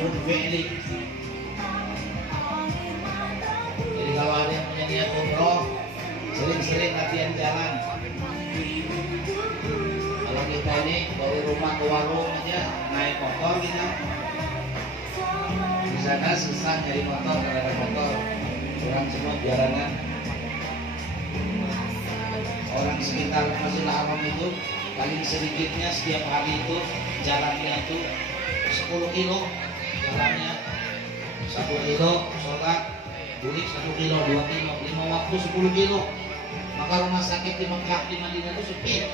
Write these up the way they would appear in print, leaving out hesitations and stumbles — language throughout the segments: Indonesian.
turun fi'li. Jadi kalau ada yang punya niat umroh, sering-sering latihan jalan. Kalau kita ini dari rumah ke warung aja naik motor kita, di sana susah nyari motor karena ada motor. Orang semua jalanan. Orang sekitar Masjidil Haram itu paling sedikitnya setiap hari itu jalannya itu 10 kilo jalannya, 1 kilo sholat bulik, 1 kilo, 2 kilo, 5 waktu 10 kilo. Maka rumah sakit di Mekah, di Madinah itu sepi.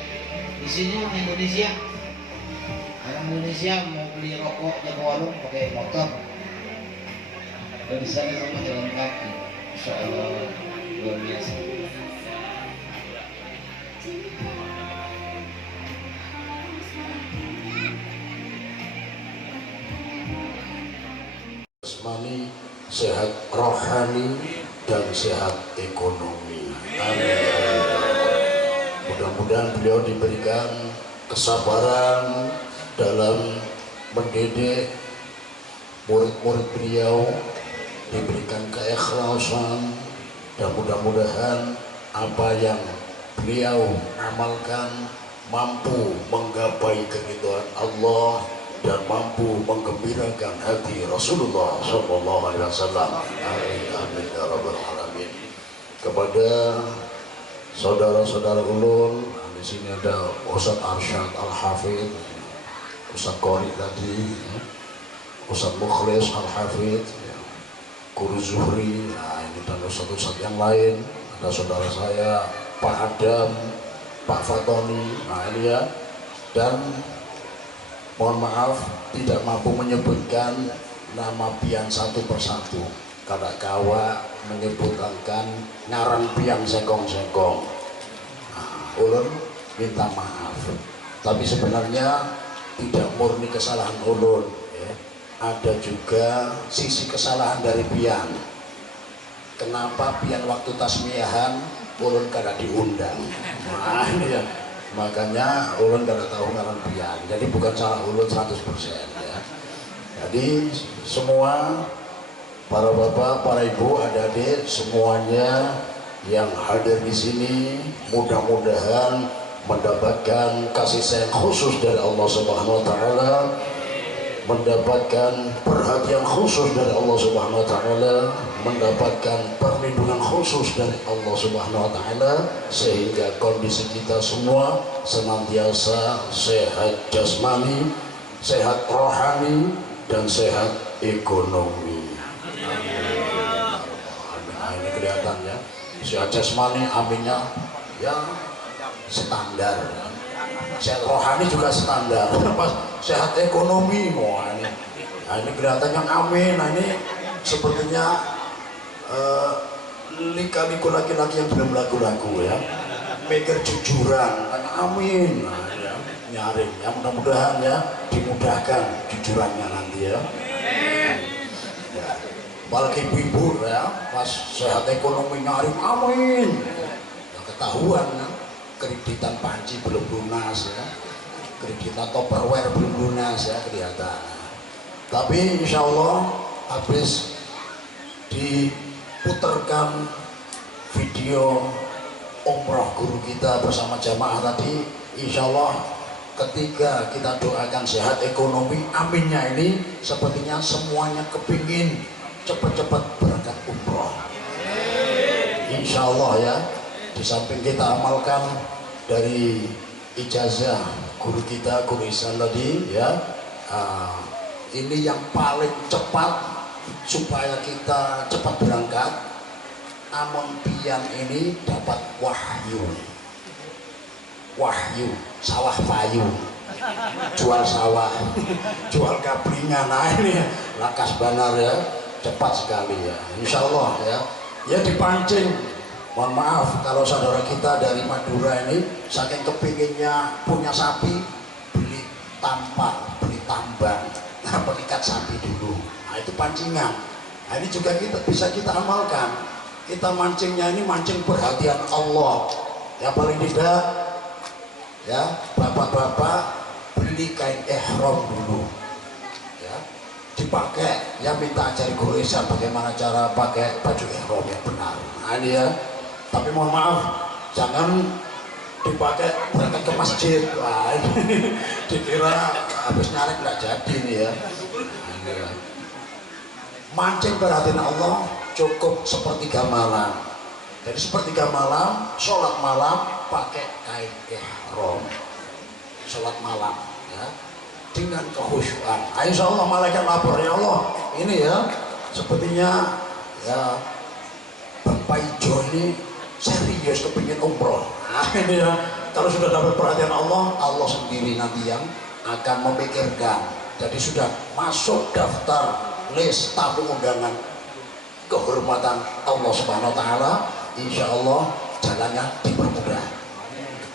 Di sini orang Indonesia mau beli rokok di warung pakai motor, dan di sana semua jalan kaki. Insya Allah luar biasa. Jasmani, sehat rohani, dan sehat ekonomi. Amin. Mudah-mudahan beliau diberikan kesabaran dalam mendidik murid-murid beliau, diberikan keikhlasan, dan mudah-mudahan apa yang beliau amalkan mampu menggapai keridhaan Allah dan mampu menggembirakan hati Rasulullah Sallallahu Alaihi Wasallam. Amin amin ya rabbal alamin. Kepada saudara-saudara ulun, di sini ada Ustaz Arsyad Al-Hafidh, Ustaz Qori tadi, Ustaz Mukhlis Al-Hafidh, Guru Zuhri, nah ini dan Ustaz-Ustaz yang lain, ada saudara saya Pak Adam, Pak Fatoni, nah ini ya. Dan mohon maaf tidak mampu menyebutkan nama pian satu persatu karena kawa menyebutkan ngaran pian sekong-sekong. Nah, ulun minta maaf, tapi sebenarnya tidak murni kesalahan ulun ya. Ada juga sisi kesalahan dari pian. Kenapa pian waktu tasmiyahan ulun kada diundang? Nah ini ya, makanya ulun kada tahu ngaran pian. Jadi bukan salah ulun 100% ya. Jadi semua para bapak, para ibu, adik-adik semuanya yang hadir di sini mudah-mudahan mendapatkan kasih sayang khusus dari Allah Subhanahu wa taala, mendapatkan perhatian khusus dari Allah Subhanahu wa taala, mendapatkan perlindungan khusus dari Allah Subhanahu wa taala, sehingga kondisi kita semua senantiasa sehat jasmani, sehat rohani, dan sehat ekonomi. Nah, ini kelihatannya sehat jasmani aminnya ya standar, sehat rohani juga standar, pas sehat ekonomi wah ini. Nah ini kelihatannya amin. Nah ini sepertinya lika-liku laki-laki yang belum laku-laku ya, mikir jujuran, tanya amin. Nah, ya, nyaring ya, mudah-mudahan ya dimudahkan jujurannya nanti ya. Ya. Apalagi ibu-ibu ya, pas sehat ekonomi nyaring amin. Ya, ketahuan kan, kreditan panci belum lunas ya, kreditan Tupperware belum lunas ya kelihatan. Tapi insya Allah habis diputarkan video umroh guru kita bersama jamaah tadi, insya Allah ketika kita doakan sehat ekonomi aminnya ini, sepertinya semuanya kepingin cepat-cepat berangkat umroh insya Allah ya. Di samping kita amalkan dari ijazah guru kita, guru Ihsan tadi ya, ini yang paling cepat supaya kita cepat berangkat. Namun pian ini dapat wahyu sawah payu, jual sawah jual kablingan. Nah ini lakas banar ya, cepat sekali ya insya Allah ya. Ya dipancing, mohon maaf kalau saudara kita dari Madura ini saking kepinginnya punya sapi, beli tampar, beli tambang, nah pengikat sapi dulu. Nah itu pancingan. Nah ini juga kita bisa kita amalkan. Kita mancingnya ini mancing perhatian Allah ya, paling tidak ya bapak-bapak beli kain ihram dulu ya, di dipakai, ya minta ajari guru Ihsan bagaimana cara pakai baju ihram yang benar. Nah ini ya, tapi mohon maaf, jangan dipakai berangkat ke masjid. Wah ini dikira habis nyarek nggak jadi nih ya. Nah, ini ya. Mancing perhatian Allah cukup sepertiga malam. Jadi sepertiga malam, sholat malam pakai kain ihram. Sholat malam ya, dengan kekhusyuan. Insya Allah malaikat lapor, ya Allah ini ya sepertinya ya Bapak Ijo ini serius kepingin umroh. Nah ini ya, kalau sudah dapat perhatian Allah, Allah sendiri nanti yang akan memikirkan. Jadi sudah masuk daftar list tamu undangan kehormatan Allah Subhanahu Wa Taala. Insya Allah jalannya dipermudah.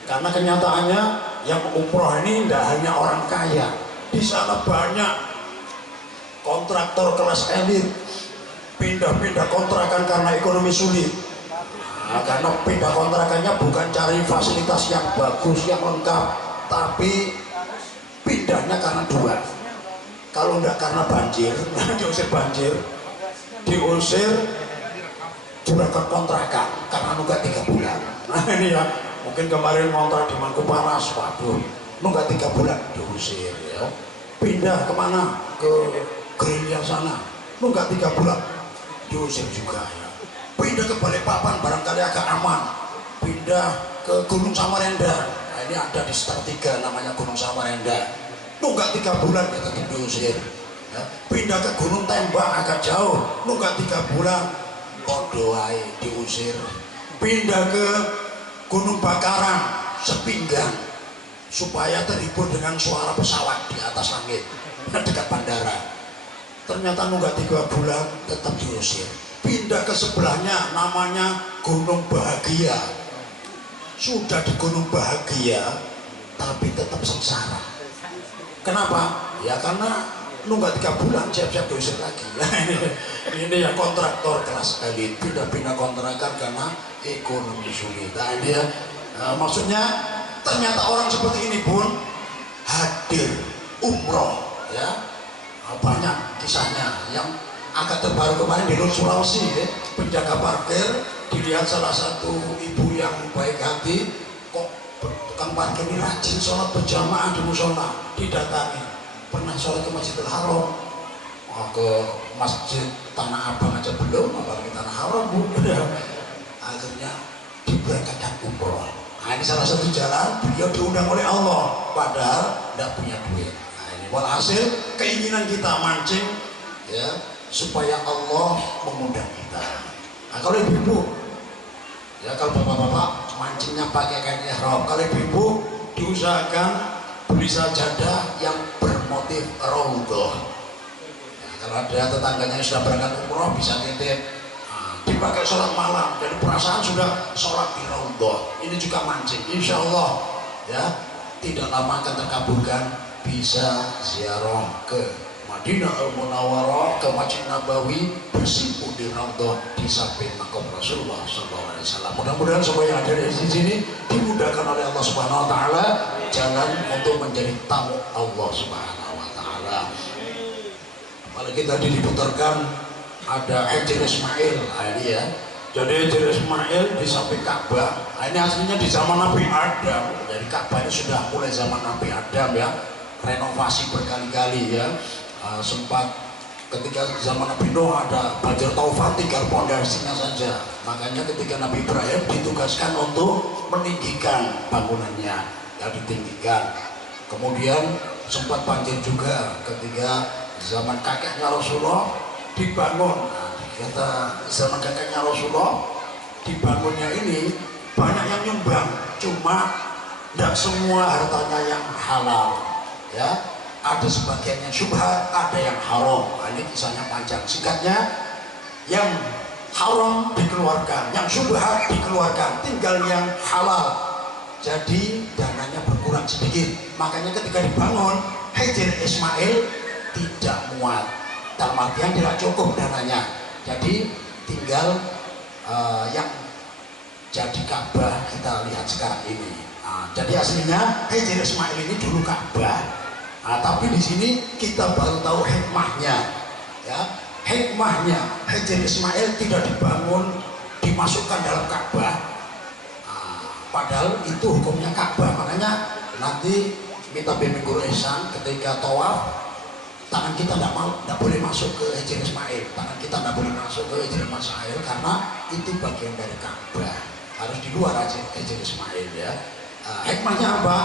Karena kenyataannya yang umroh ini tidak hanya orang kaya, di sana banyak kontraktor kelas elit pindah-pindah kontrakan karena ekonomi sulit. Nah, karena pindah kontrakannya bukan cari fasilitas yang bagus, yang lengkap, tapi pindahnya karena dua. Kalau enggak karena banjir, diusir banjir, diusir juragan kontrakan karena nunggak 3 bulan. Nah ini ya, mungkin kemarin kontrak di Mangkuparas, waduh, nunggak 3 bulan diusir ya. Pindah kemana? Ke gerilya sana, nunggak 3 bulan diusir juga ya. Pindah ke Balikpapan barangkali agak aman, pindah ke Gunung Samarinda. Nah ini ada di Star 3 namanya Gunung Samarinda, nunggak 3 bulan ya tetap diusir ya. Pindah ke Gunung Tembak agak jauh, nunggak 3 bulan Kodoai diusir. Pindah ke Gunung Bakaran sepinggan supaya terhibur dengan suara pesawat di atas langit dekat bandara. Ternyata nunggak 3 bulan tetap diusir. Pindah ke sebelahnya namanya Gunung Bahagia. Sudah di Gunung Bahagia tapi tetap sengsara. Kenapa? Ya karena nunggak 3 bulan siap-siap diusir lagi. Ini yang kontraktor kelas elit pindah-pindah kontrakan karena ekonomi sulit. Nah ini ya, maksudnya ternyata orang seperti ini pun hadir umroh ya. Banyak kisahnya. Yang agak terbaru kemarin di Luar Sulawesi ya, penjaga parkir dilihat salah satu ibu yang baik hati, kok tukang parkir ini rajin sholat berjamaah di musola, didatangi. Pernah sholat ke Masjidil Haram, ke Masjid Tanah Abang aja belum, apalagi Tanah Haram bu. Akhirnya diberangkatkan umroh. Nah ini salah satu jalan beliau diundang oleh Allah, padahal tidak punya duit. Nah ini walhasil keinginan kita mancing ya supaya Allah mengundang kita. Nah kalau ibu-ibu ya, kalau bapak-bapak mancingnya pakai kain ihram, kalau ibu-ibu diusahakan beli sajadah yang bermotif raudhah. Nah, kalau ada tetangganya yang sudah berangkat umroh bisa titip, nah, dipakai sholat malam, jadi perasaan sudah sholat di raudhah. Ini juga mancing, insya Allah ya tidak lama akan terkabulkan, bisa ziarah ke Madinah Al-Munawwarah, ke Masjid Nabawi, bersimpuh di raudhah di samping makam Rasulullah SAW. Mudah-mudahan semua yang ada di sini dimudahkan oleh Allah Subhanahu Wa Taala jalan untuk menjadi tamu Allah Subhanahu Wa Taala. Apalagi tadi diputarkan ada Hajar Ismail, ini ya. Jadi Hajar Ismail di samping Ka'bah. Nah, ini aslinya di zaman Nabi Adam. Jadi Ka'bah ini sudah mulai zaman Nabi Adam ya, renovasi berkali-kali ya. Sempat ketika zaman Nabi Nuh ada banjir taufan, tinggal pondasinya saja. Makanya ketika Nabi Ibrahim ditugaskan untuk meninggikan bangunannya, ya ditinggikan. Kemudian sempat banjir juga ketika zaman kakeknya Rasulullah dibangun. Nah, kata zaman kakeknya Rasulullah dibangunnya ini banyak yang nyumbang, cuma tidak semua hartanya yang halal ya. Ada sebagian yang syubhat, ada yang haram. Nah, ini kisahnya panjang. Singkatnya, yang haram dikeluarkan, yang syubhat dikeluarkan, tinggal yang halal. Jadi dananya berkurang sedikit. Makanya ketika dibangun Hajar Ismail tidak muat, dalam artian tidak cukup dananya. Jadi tinggal yang jadi Ka'bah kita lihat sekarang ini. Nah, jadi aslinya Hajar Ismail ini dulu Ka'bah. Nah, tapi di sini kita baru tahu hikmahnya. ya. Hikmahnya Hajar Ismail tidak dibangun dimasukkan dalam Ka'bah. Padahal itu hukumnya Ka'bah. Makanya nanti kita bimbing guru ihsan ketika tawaf, tangan kita tidak boleh masuk ke Hajar Ismail, tangan kita tidak boleh masuk ke Hajar Ismail karena itu bagian dari Ka'bah, harus di luar Hajar Ismail ya. Hikmahnya apa?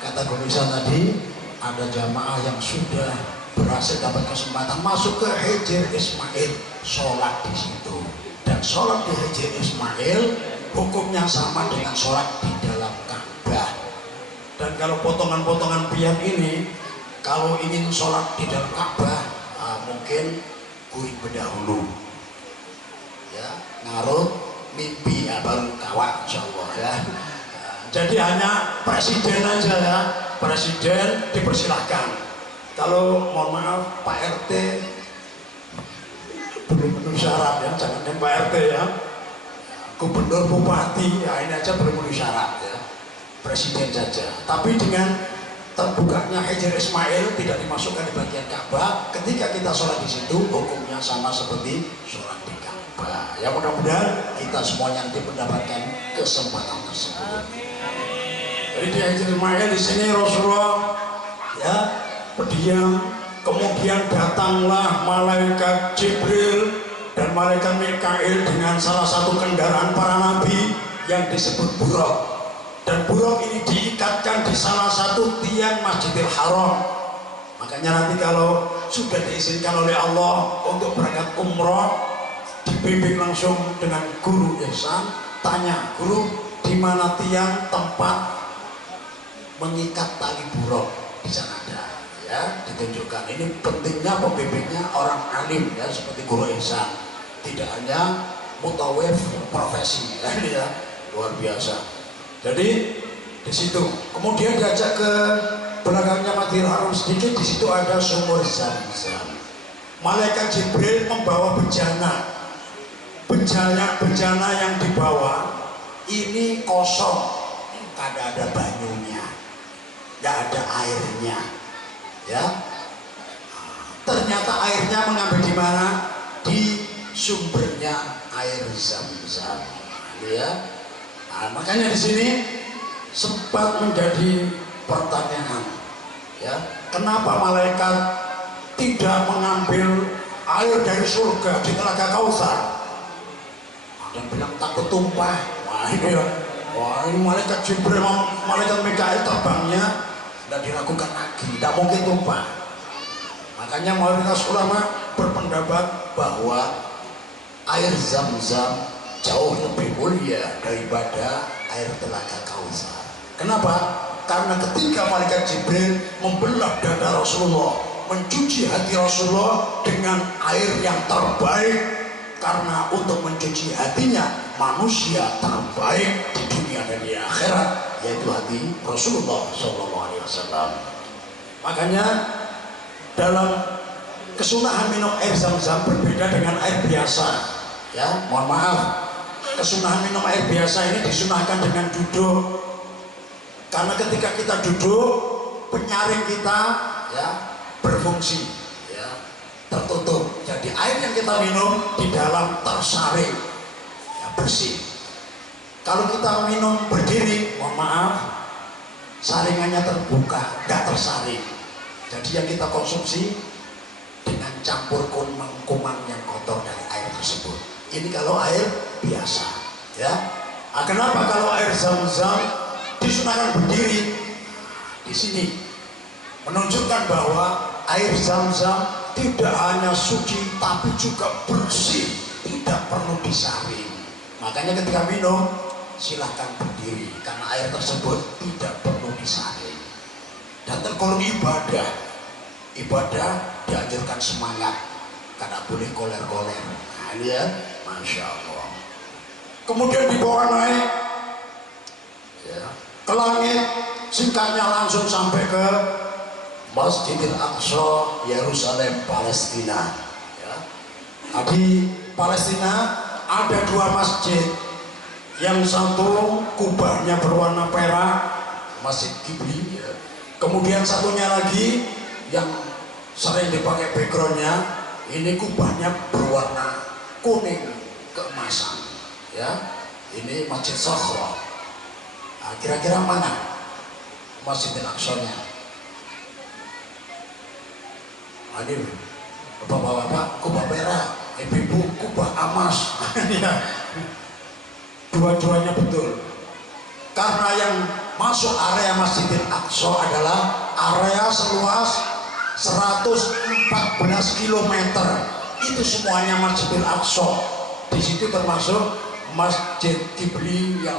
Kata guru ihsan tadi, ada jamaah yang sudah berhasil dapat kesempatan masuk ke Hajar Ismail, sholat di situ, dan sholat di Hajar Ismail hukumnya sama dengan sholat di dalam Ka'bah. Dan kalau potongan-potongan pian ini, kalau ingin sholat di dalam Ka'bah, mungkin kuring berdahulu, ya, ngaruh mimpi ya baru kawat insyaallah ya. Jadi hanya presiden aja ya, presiden dipersilahkan. Kalau mohon maaf Pak RT belum memenuhi syarat ya, jangan yang Pak RT ya, gubernur, bupati, ya ini aja belum memenuhi syarat ya, presiden saja. Tapi dengan terbukanya Hajar Ismail tidak dimasukkan di bagian Ka'bah, ketika kita sholat di situ hukumnya sama seperti sholat di Ka'bah. Ya mudah-mudahan kita semuanya nanti mendapatkan kesempatan tersebut. Jadi di Hajar Ismail di sini Rasulullah ya berdiam, kemudian datanglah malaikat Jibril dan malaikat Mikail dengan salah satu kendaraan para nabi yang disebut buraq. Dan buraq ini diikatkan di salah satu tiang Masjidil Haram. Makanya nanti kalau sudah diizinkan oleh Allah untuk berangkat umroh, dibimbing langsung dengan guru ihsan, tanya guru di mana tiang tempat mengikat tali buraq, di sana ada ya, ditunjukkan. Ini pentingnya pembimbingnya orang alim ya, seperti guru ihsan, tidak hanya mutawif profesi ya, luar biasa. Jadi di situ kemudian diajak ke belakangnya Masjidil Haram sedikit, di situ ada sumur Zam-Zam. Malaikat Jibril membawa bencana yang dibawa ini kosong, tidak ada banyunya, tidak ada airnya ya. Ternyata airnya mengambil di mana? Di sumbernya air Zam-Zam ya. Makanya di sini sempat menjadi pertanyaan ya, kenapa malaikat tidak mengambil air dari surga di Telaga Kautsar? Ada yang bilang takut tumpah. Wah ini malaikat Jibril, malaikat Mikail terbangnya tidak diragukan lagi, tidak mungkin tumpah. Makanya mayoritas ulama berpendapat bahwa air Zam-Zam jauh lebih mulia daripada air Telaga Kautsar. Kenapa? Karena ketika malaikat Jibril membelah dada Rasulullah, mencuci hati Rasulullah dengan air yang terbaik, karena untuk mencuci hatinya manusia terbaik di dunia dan di akhirat, yaitu hati Rasulullah SAW. Makanya dalam kesunahan minum air Zam-Zam berbeda dengan air biasa ya, mohon maaf. Kesunahan minum air biasa ini disunahkan dengan duduk, karena ketika kita duduk penyaring kita ya berfungsi ya, tertutup, jadi air yang kita minum di dalam tersaring ya, bersih. Kalau kita minum berdiri, mohon maaf, saringannya terbuka, tidak tersaring, jadi yang kita konsumsi dengan campur kuman yang kotor dari air tersebut. Ini kalau air biasa ya. Kenapa kalau air Zam-Zam disunahkan berdiri? Di sini menunjukkan bahwa air Zam-Zam tidak hanya suci tapi juga bersih, tidak perlu disaring. Makanya ketika minum silahkan berdiri, karena air tersebut tidak perlu disaring. Dan tergolong ibadah dianjurkan semangat, karena boleh koler-koler. Nah, ini ya, Masya Allah. Kemudian dibawa naik ya, ke langit, singkatnya langsung sampai ke Masjidil Aqsa, Yerusalem, Palestina ya. Di Palestina ada dua masjid, yang satu kubahnya berwarna perak, Masjid Qibli ya. Kemudian satunya lagi yang sering dipakai backgroundnya Ini kubahnya berwarna kuning keemasan, ya. Ini Masjid Sakhra. Nah, kira-kira mana Masjidil Aqsa-nya? Nah, ini bapak-bapak kubah perak, ibu-ibu kubah emas. Dua-duanya betul. Karena yang masuk area Masjidil Aqsa adalah area seluas 114 km. Itu semuanya Masjidil Aqsa. Di situ termasuk Masjid Qibli yang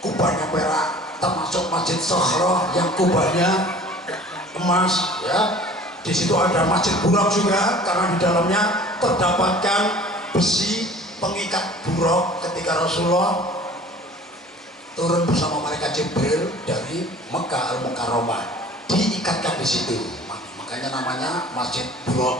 kubahnya perak, termasuk Masjid Sakhra yang kubahnya emas, ya. Di situ ada Masjid Burak juga karena di dalamnya terdapatkan besi pengikat buruk ketika Rasulullah turun bersama malaikat Jibril dari Mekah Al-Mukarramah, diikatkan di situ. Makanya namanya Masjid Burak.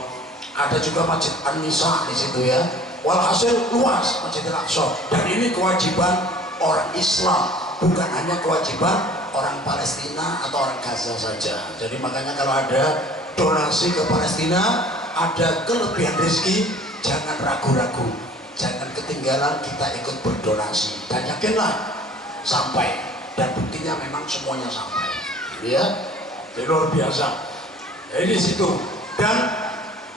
Ada juga Masjid An-Nisa di situ, ya. Walhasil luas Masjidil Aqsa, dan ini kewajiban orang Islam, bukan hanya kewajiban orang Palestina atau orang Gaza saja. Jadi makanya kalau ada donasi ke Palestina, ada kelebihan rezeki, jangan ragu-ragu, jangan ketinggalan, kita ikut berdonasi dan yakinlah sampai, dan buktinya memang semuanya sampai, ya. Jadi luar biasa. Jadi di situ, dan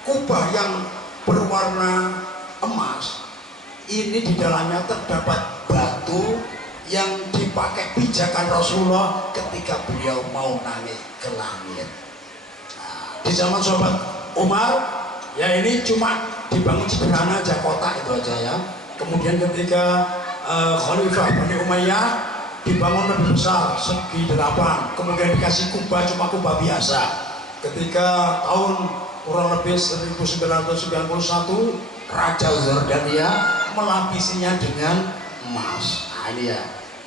kubah yang berwarna emas ini di dalamnya terdapat batu yang dipakai pijakan Rasulullah ketika beliau mau naik ke langit. Nah, di zaman sahabat Umar, ya ini cuma dibangun sederhana aja, kotak itu aja, ya. Kemudian ketika Khalifah Bani Umayyah dibangun lebih besar, segi 8, kemudian dikasih kubah, cuma kubah biasa. Ketika tahun kurang lebih 1991, Raja Zordania melapisinya dengan emas. Nah ini, ya.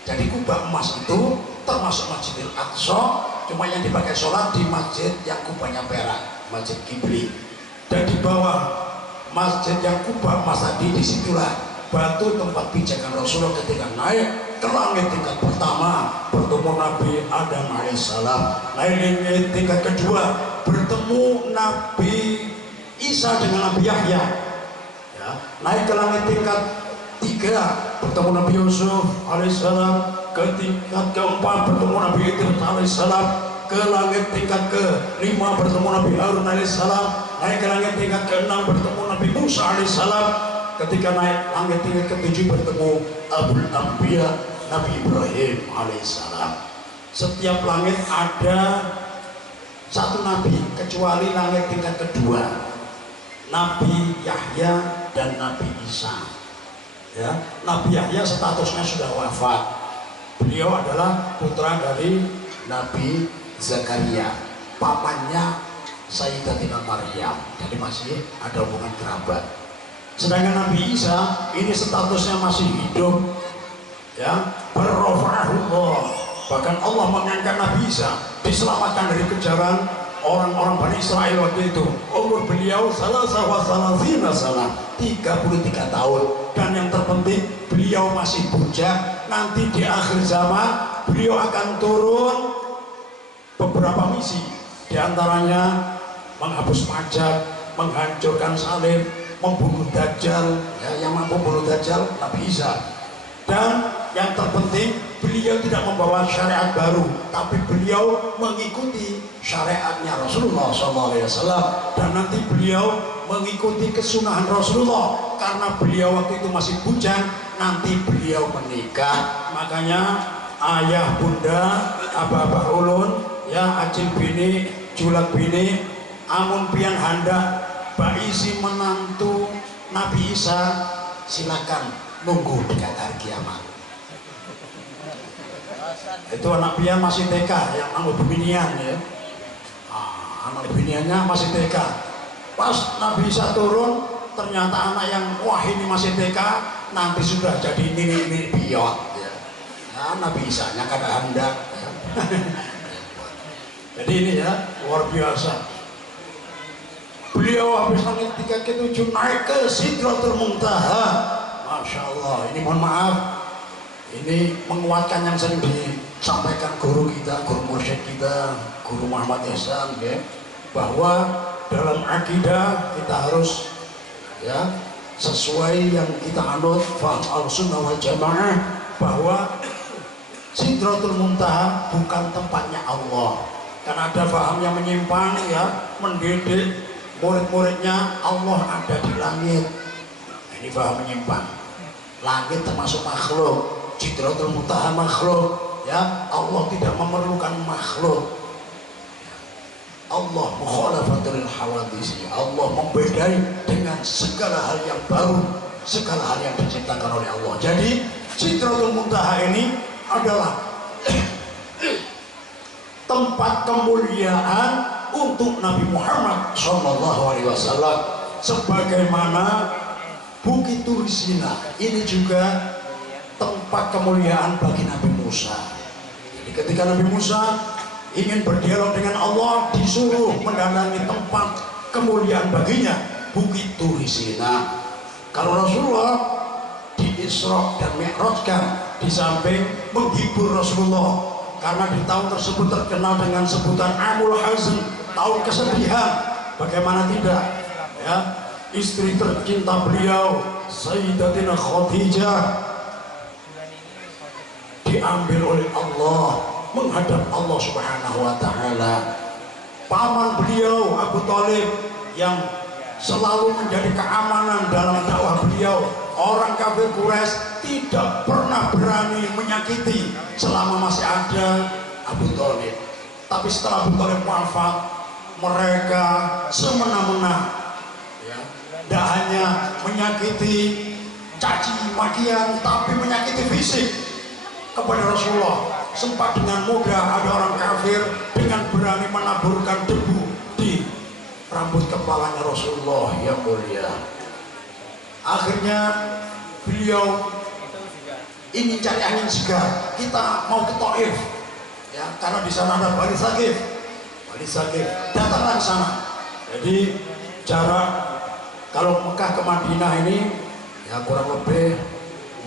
Jadi kubah emas itu termasuk Masjidil Aqsa, cuma yang dipakai sholat di masjid yang kubahnya perak, Masjid Qibli. Dan di bawah masjid yang kubah emas tadi, disitulah batu tempat pijakan Rasulullah ketika naik ke langit tingkat pertama, bertemu Nabi Adam alaihissalam. Naik tingkat kedua, bertemu Nabi Isa dengan Nabi Yahya, ya. Naik ke langit tingkat 3, bertemu Nabi Yusuf alaihissalam. Ke tingkat keempat, bertemu Nabi Idris alaihissalam. Ke langit tingkat ke-5, bertemu Nabi Harun alaihissalam. Naik ke langit tingkat ke-6, bertemu Nabi Musa alaihissalam. Ketika naik langit tingkat ke-7, bertemu Abul Anbiya Nabi Ibrahim alaihissalam. Setiap langit ada satu nabi, kecuali langit tingkat kedua, Nabi Yahya dan Nabi Isa, ya. Nabi Yahya statusnya sudah wafat. Beliau adalah putra dari Nabi Zakaria, pamannya Sayyidatina Maryam, jadi masih ada hubungan kerabat. Sedangkan Nabi Isa ini statusnya masih hidup, ya. Barrofa'ahullah, bahkan Allah mengangkat Nabi Isa, diselamatkan dari kejaran orang-orang Bani Israel waktu itu. Umur beliau salah 33 tahun, dan yang terpenting beliau masih bujang. Nanti di akhir zaman beliau akan turun beberapa misi, diantaranya menghapus pajak, menghancurkan salib, membunuh Dajjal, ya. Yang mampu membunuh Dajjal Nabi Isa. Dan yang terpenting, beliau tidak membawa syariat baru, tapi beliau mengikuti syariatnya Rasulullah SAW. Dan nanti beliau mengikuti kesunahan Rasulullah, karena beliau waktu itu masih bujang. Nanti beliau menikah, makanya ayah bunda abah ulun, ya, acil bini julak bini, amun pian handa baisi menantu Nabi Isa, silakan nunggu dekat hari kiamat. Itu anak pian masih TK, yang anak binian, ya. Anak biniannya masih TK. Pas Nabi Isa turun, ternyata anak yang wah ini masih TK, nanti sudah jadi nini biot, ya. Nah, Nabi Isa nya kada hendak, ya. Jadi ini, ya, luar biasa. Beliau habis langit tingkat ke-7 naik ke Sidratul Muntaha. Masya Allah, ini mohon maaf, ini menguatkan yang sering disampaikan guru kita, guru mursyid kita, Guru Muhammad Ihsan, ya, bahwa dalam akidah kita harus ya sesuai yang kita anut faham al-sunnah wal jamaah bahwa Sidratul Muntaha bukan tempatnya Allah. Karena ada paham yang menyimpang ya, mendidik murid-muridnya Allah ada di langit. Nah, ini paham menyimpang. Langit termasuk makhluk, Sidratul Muntaha makhluk, ya Allah tidak memerlukan makhluk. Allah mukhalafatul hawadisi, Allah membedai dengan segala hal yang baru, segala hal yang diciptakan oleh Allah. Jadi Sidratul Muntaha ini adalah tempat kemuliaan untuk Nabi Muhammad SAW, sebagaimana Bukit Turisina ini juga tempat kemuliaan bagi Nabi Musa. Jadi ketika Nabi Musa ingin berdialog dengan Allah, disuruh mendatangi tempat kemuliaan baginya, Bukit Turisina. Kalau Rasulullah di Isra dan Mi'rajkan, di samping menghibur Rasulullah, karena di tahun tersebut terkenal dengan sebutan Amul Hazn, tahun kesedihan. Bagaimana tidak ya, istri tercinta beliau Sayyidatina Khadijah diambil oleh Allah menghadap Allah Subhanahu wa taala. Paman beliau Abu Thalib yang selalu menjadi keamanan dalam dakwah beliau, orang kafir Quraisy tidak pernah berani menyakiti selama masih ada Abu Thalib. Tapi setelah Abu Thalib wafat, mereka semena-mena ya, tidak hanya menyakiti, caci makian, tapi menyakiti fisik kepada Rasulullah. Sempat dengan mudah ada orang kafir dengan berani menaburkan debu di rambut kepalanya Rasulullah yang mulia. Akhirnya beliau ingin cari angin segar, kita mau ke Taif ya, karena di sana ada Bani Tsaqif. Datanglah ke sana. Jadi jarak kalau Mekah ke Madinah ini ya kurang lebih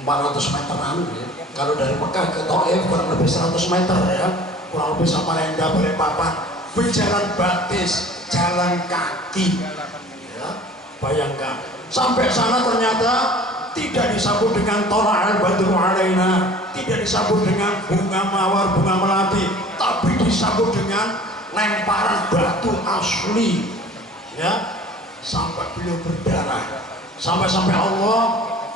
400 meteran ya. Kalau dari Mekah ke Taif kurang lebih 100 meter ya, kurang lebih sama Samarinda, Balikpapan, berjalan batis, jalan kaki ya. Bayangkan sampai sana ternyata tidak disambut dengan tola'al badru alaina, tidak disambut dengan bunga mawar, bunga melati, tapi disambut dengan lemparan batu asli ya, sampai beliau berdarah, sampai Allah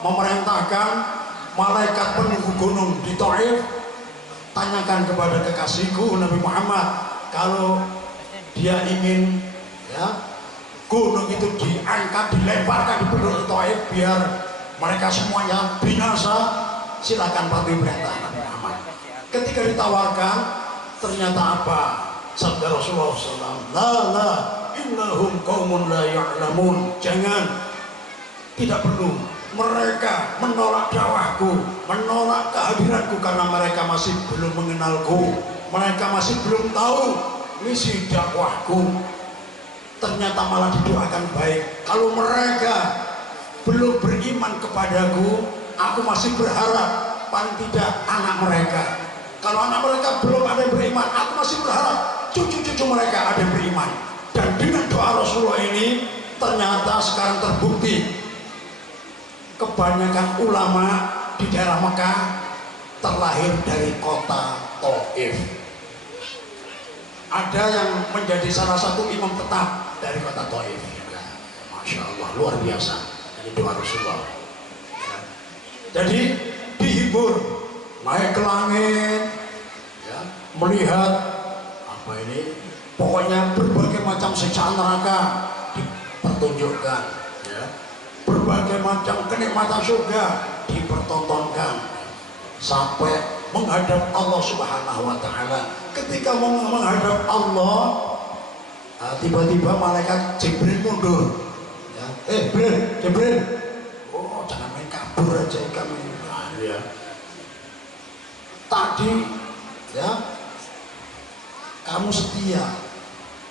memerintahkan malaikat penunggu gunung di Taif, tanyakan kepada kekasihku Nabi Muhammad kalau dia ingin ya gunung itu diangkat, dilemparkan di penduduk Taif biar mereka semuanya binasa, silakan patuhi perintah Nabi Muhammad. Ketika ditawarkan, ternyata apa? Sabda Rasulullah SAW, la innahum qaumun la ya'lamun. Jangan, tidak perlu. Mereka menolak dakwahku, menolak kehadiranku karena mereka masih belum mengenalku, mereka masih belum tahu misi dakwahku. Ternyata malah didoakan baik. Kalau mereka belum beriman kepadaku, aku masih berharap paling tidak anak mereka. Kalau anak mereka belum ada yang beriman, aku masih berharap cucu-cucu mereka ada yang beriman. Dan dengan doa Rasulullah ini ternyata sekarang terbukti kebanyakan ulama di daerah Mekah terlahir dari kota Taif. Ada yang menjadi salah satu imam tetap dari kota Taif. Masya Allah, luar biasa. Ini doa Rasulullah. Jadi dihibur, naik ke langit, ya, melihat apa ini, pokoknya berbagai macam siksaan neraka dipertunjukkan, ya, berbagai macam kenikmatan surga dipertontonkan, sampai menghadap Allah Subhanahu wa taala. Ketika mau menghadap Allah, tiba-tiba malaikat Jibril mundur. Ya, Jibril, oh jangan main kabur aja kami. Nah, ya. Tadi, ya, kamu setia,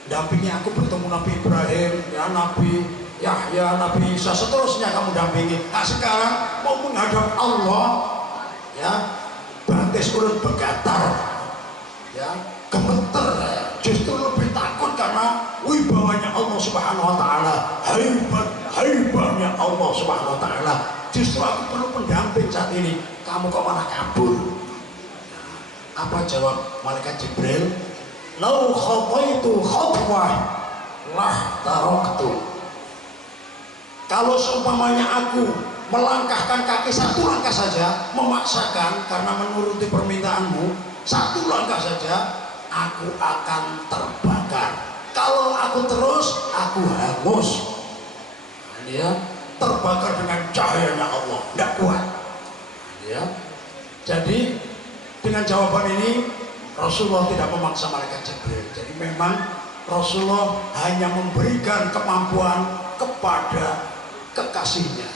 dampingi aku bertemu Nabi Ibrahim, ya Nabi Yahya, Nabi Isa, seterusnya kamu dampingi. Nah sekarang mau menghadap Allah, ya, batis urut bergetar, ya, gemeter, justru lebih takut karena wibawanya Allah Subhanahu wa taala, hebatnya Allah Subhanahu wa taala. Justru aku perlu pendamping saat ini. Kamu kok malah kabur? Apa jawab malaikat Jibril? Lau khataitu khatwah lah taraktu. Kalau seumpamanya aku melangkahkan kaki satu langkah saja, memaksakan karena menuruti permintaanmu, satu langkah saja, aku akan terbakar. Kalau aku terus, aku hangus. Ya, terbakar dengan cahayanya Allah, tidak kuat. Ya, jadi dengan jawaban ini Rasulullah tidak memaksa malaikat Jibril. Jadi memang Rasulullah hanya memberikan kemampuan kepada kekasihnya,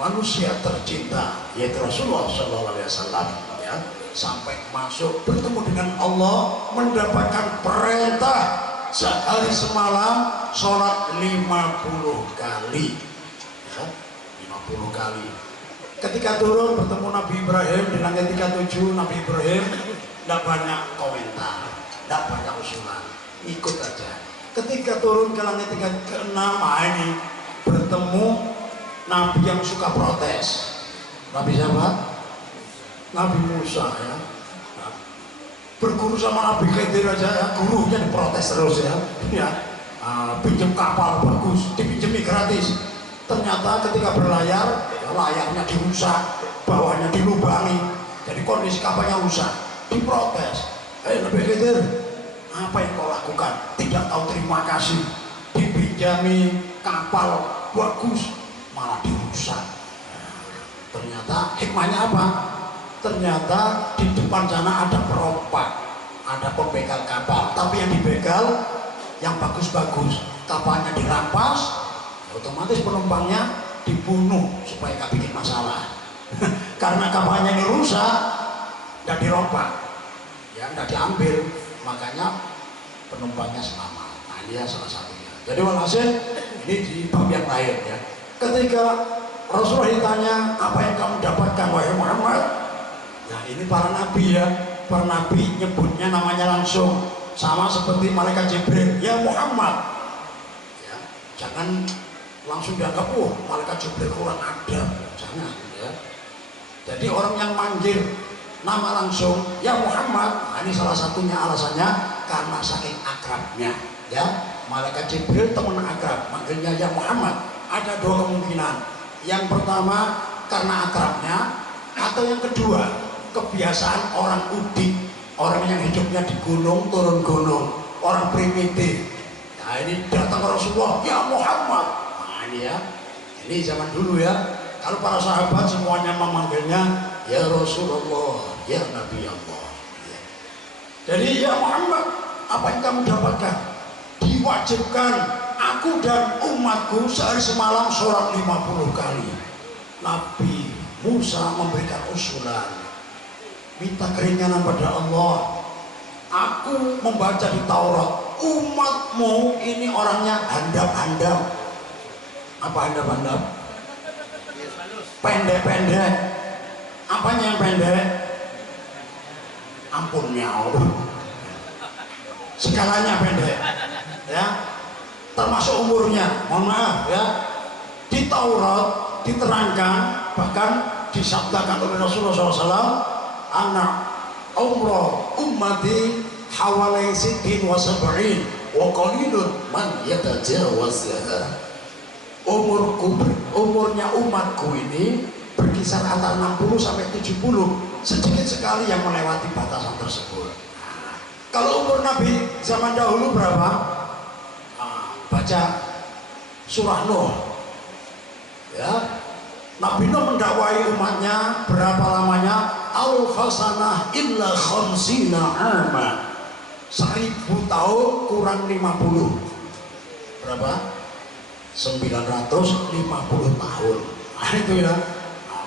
manusia tercinta, yaitu Rasulullah SAW, ya, sampai masuk bertemu dengan Allah, mendapatkan perintah sehari semalam sholat 50 kali, ya, 50 kali. Ketika turun bertemu Nabi Ibrahim di langit 37, Nabi Ibrahim tidak banyak komentar, tidak banyak usulan, ikut aja. Ketika turun ke langit ke-6, ini bertemu Nabi yang suka protes. Nabi siapa? Nabi Musa, ya. Berguru sama Nabi Khidir aja, ya. Gurunya diprotes terus, ya. Pinjam kapal bagus, dipinjemi gratis. Ternyata ketika berlayar, ya, layarnya dirusak, bawahnya dilubangi, jadi kondisi kapalnya rusak. Diprotes. Nabi Khidir, apa yang kau lakukan? Tidak tahu terima kasih. Dipinjami kapal bagus, malah dirusak. Ternyata hikmahnya apa? Ternyata di depan sana ada perompak, ada pembegal kapal, tapi yang dibegal yang bagus-bagus. Kapalnya dirampas, otomatis penumpangnya dibunuh supaya gak bikin masalah. Karena kapalnya ini rusak, tidak dirompak, ya tidak diambil, makanya penumpangnya selamat. Nah, dia salah satunya. Jadi walhasil ini di bab yang lain, ya. Ketika Rasulullah ditanya, apa yang kamu dapatkan wahai Muhammad? Nah, ini para nabi, ya. Para nabi nyebutnya namanya langsung, sama seperti malaikat Jibril, ya Muhammad, ya. Jangan langsung dianggap, malaikat Jibril kurang adab, jangan, ya. Jadi orang yang manggil nama langsung, ya Muhammad, nah, ini salah satunya alasannya karena saking akrabnya, ya. Malaikat Jibril teman akrab, manggilnya ya Muhammad. Ada dua kemungkinan. Yang pertama karena akrabnya, atau yang kedua kebiasaan orang udik, orang yang hidupnya di gunung turun gunung, orang primitif. Nah, ini datang ke Rasulullah, ya Muhammad. Nah, ini, ya, ini zaman dulu, ya. Kalau para sahabat semuanya memanggilnya ya Rasulullah, ya Nabi Allah, ya. Jadi ya Muhammad, apa yang kamu dapatkan? Diwajibkan aku dan umatku sehari semalam sholat 50 kali. Nabi Musa memberikan usulan, minta keringanan pada Allah. Aku membaca di Taurat, umatmu ini orangnya handap-handap. Apa handap-handap? Pendek-pendek. Apanya yang pendek? Ampun nyau. Segalanya pendek, ya. Termasuk umurnya, mohon maaf, ya. Di Taurat diterangkan, bahkan disabdakan oleh Rasulullah SAW, anak umroh ummati hawalai sittin wa sab'in wa qalilun man yatajawazha. Umurnya umatku ini berkisar antara 60 sampai 70, sedikit sekali yang melewati batasan tersebut. Kalau umur Nabi zaman dahulu berapa? Baca surah Nuh, ya. Nabi Nuh mendakwai umatnya berapa lamanya? Al-fasanah illa khamsina ama, 1000 tahun kurang 50. Berapa? 950 tahun. Nah, itu, ya.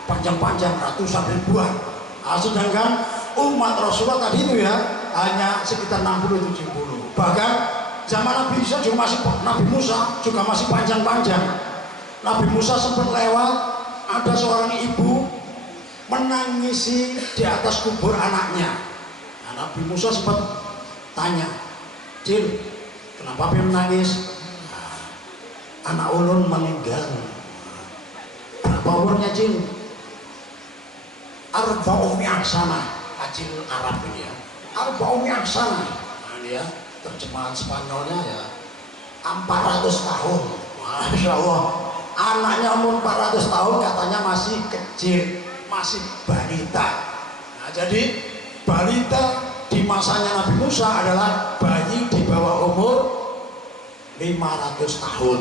Panjang-panjang, ratusan ribuan. Nah, sedangkan umat Rasulullah tadi itu, ya, hanya sekitar 60-70. Bahkan zaman Nabi Isa juga masih, Nabi Musa juga masih panjang-panjang. Nabi Musa sempat lewat, ada seorang ibu menangisi di atas kubur anaknya. Nah, Nabi Musa sempat tanya, Cil, kenapa dia menangis? Nah, anak ulun meninggal. Berapa umurnya Cin? Arba'umi aksana. Acil Arab ini ya. Arba'umi aksana. Nah ini ya, terjemahan Spanyolnya ya 400 tahun. Masya Allah. Anaknya umur 400 tahun katanya masih kecil, masih balita. Nah jadi balita di masanya Nabi Musa adalah bayi di bawah umur 500 tahun.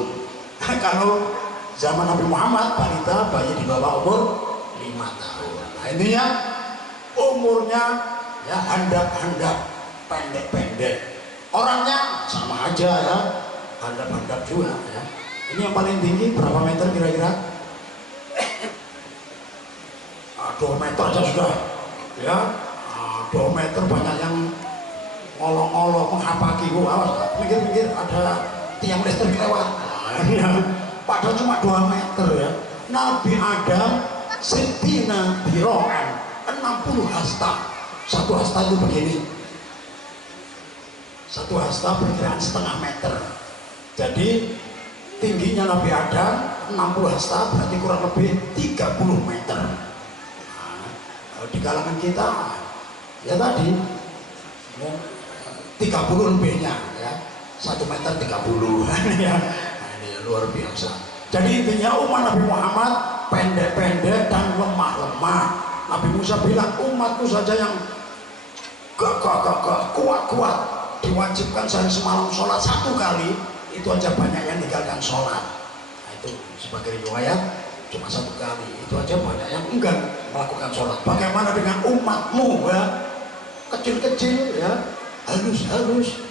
Nah, kalau zaman Nabi Muhammad balita bayi di bawah umur 5 tahun. Nah intinya umurnya ya handap-handap, pendek-pendek. Orangnya sama aja ya, handap-handap juga ya. Ini yang paling tinggi berapa meter kira-kira? 2 meter aja sudah ya. 2 meter banyak yang ngolong-ngolong menghapaki. Awas, pinggir-pinggir ada tiang listrik lewat. Ya. Padahal cuma 2 meter ya. Nabi Adam Sitina Biroan 60 hasta. 1 hasta itu begini. 1 hasta perkiraan setengah meter. Jadi tingginya Nabi Adam 60 hasta berarti kurang lebih 30 meter. Nah, di kalangan kita ya tadi 30 lebihnya ya, 1 meter 30 ya. Nah, ini luar biasa. Jadi intinya umat Nabi Muhammad pendek-pendek dan lemah-lemah. Nabi Musa bilang umatku saja yang gak kuat-kuat diwajibkan sehari semalam sholat 1 kali, itu aja banyak yang meninggalkan sholat. Nah, itu sebagai riwayat cuma 1 kali, itu aja banyak yang enggan melakukan sholat. Bagaimana dengan umatmu ya, kecil-kecil ya, halus-halus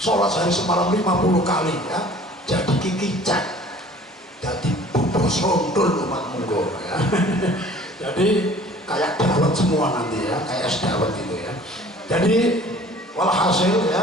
sholat sehari semalam 50 kali ya, jadi kikicak, jadi bubur sondol umatmu ya. Jadi kayak dawet semua nanti ya, kayak es dawet gitu ya. Jadi walhasil ya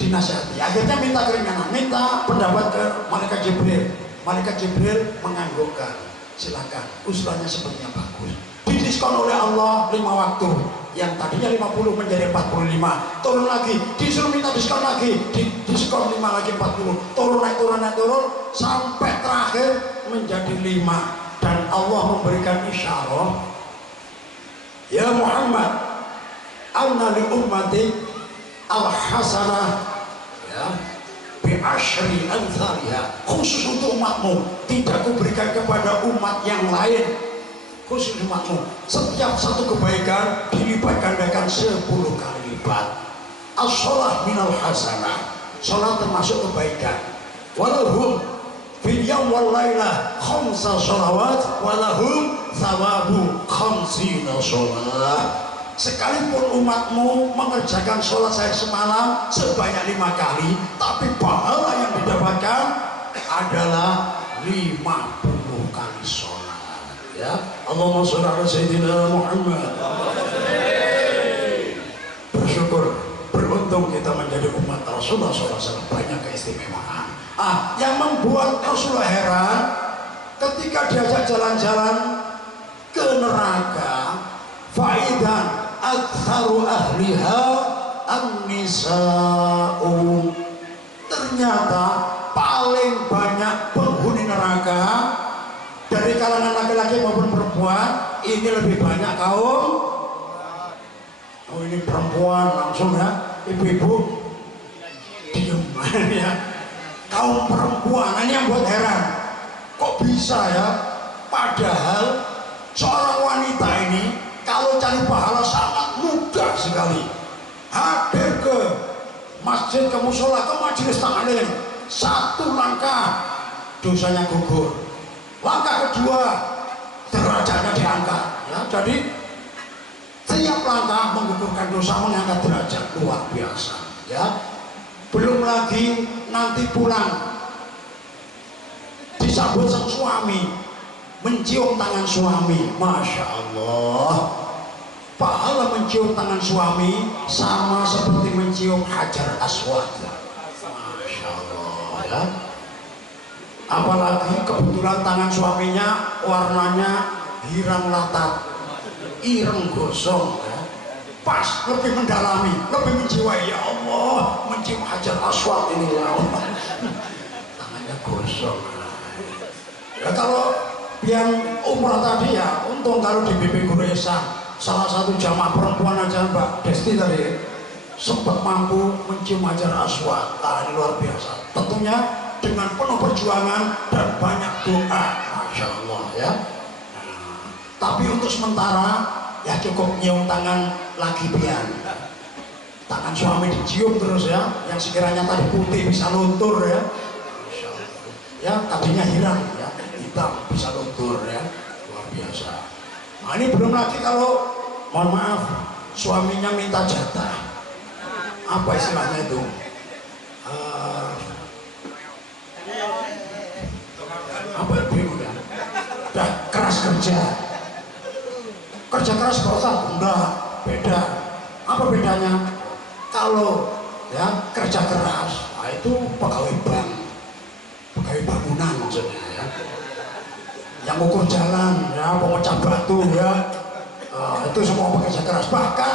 dinasihati, akhirnya minta keringanan, minta pendapat ke malaikat Jibril. Malaikat Jibril menganggukkan, silakan usulannya sepertinya bagus, didiskon oleh Allah 5 waktu, yang tadinya 50 menjadi 45, turun lagi, disuruh minta diskon lagi, diskon 5 lagi 40, turun naik turun sampai terakhir menjadi 5. Dan Allah memberikan isyarat, ya Muhammad, anna li ummati al-hasanah ya bi asyri amthaliha, khusus untuk umatmu, tidak kuberikan kepada umat yang lain, khusus umatmu, setiap 1 kebaikan dilipat gandakan 10 kali lipat. As-sholah minal hasanah, sholat termasuk kebaikan. Walahum fil yawm wal laylah 5 sholawat walahum thawabu 50 sholat. Sekalipun umatmu mengerjakan sholat sehari semalam sebanyak 5 kali, tapi pahala yang didapatkan adalah 50 kali sholat ya. Allahumma sholli ala sayyidina Muhammad. Bersyukur, beruntung kita menjadi umat Rasulullah SAW, banyak keistimewaan. Yang membuat Rasulullah heran ketika diajak jalan-jalan ke neraka, faidan aktsaru ahliha an-nisa'u, ternyata paling banyak penghuni neraka dari kalangan laki-laki maupun perempuan ini lebih banyak kaum, oh ini perempuan langsung ya, ibu-ibu diem ya, kaum perempuan. Nah, ini yang buat heran, kok bisa ya, padahal seorang wanita ini kalau cari pahala sangat mudah sekali. Hadir ke masjid, ke musola, ke majelis taklim, 1 langkah dosanya gugur, langkah kedua derajatnya diangkat ya. Jadi setiap langkah menggugurkan dosa, mengangkat derajat, luar biasa ya. Belum lagi nanti pulang disambut sang suami, mencium tangan suami, masya Allah, pahala mencium tangan suami sama seperti mencium hajar aswad, masya Allah ya. Apalagi kebetulan tangan suaminya warnanya hirang latat, ireng gosong ya. Pas, lebih mendalami, lebih menjiwai, ya Allah, mencium hajar aswad ini ya Allah. Tangannya gosong. Ya kalau yang umrah tadi ya, untung kalau di BP Guru Esa salah satu jamaah perempuan aja Mbak Desti tadi sempat mampu mencium hajar aswad. Nah, ini luar biasa. Tentunya dengan penuh perjuangan dan banyak doa, masya Allah ya. Nah, tapi untuk sementara ya cukup nyium tangan lagi pian. Tangan suami dicium terus ya, yang sekiranya tadi putih bisa luntur ya. Masya Allah. Ya tadinya hilang ya, hitam bisa luntur ya, luar biasa. Nah ini belum lagi kalau mohon maaf suaminya minta jatah, apa istilahnya itu? Apa itu ya? Dan keras kerja keras bosan? Enggak, beda. Apa bedanya? Kalau ya kerja keras, nah itu pegawai bank, pegawai bangunan maksudnya ya, yang ukur jalan ya, pemecah batu ya, itu semua pekerja keras. Bahkan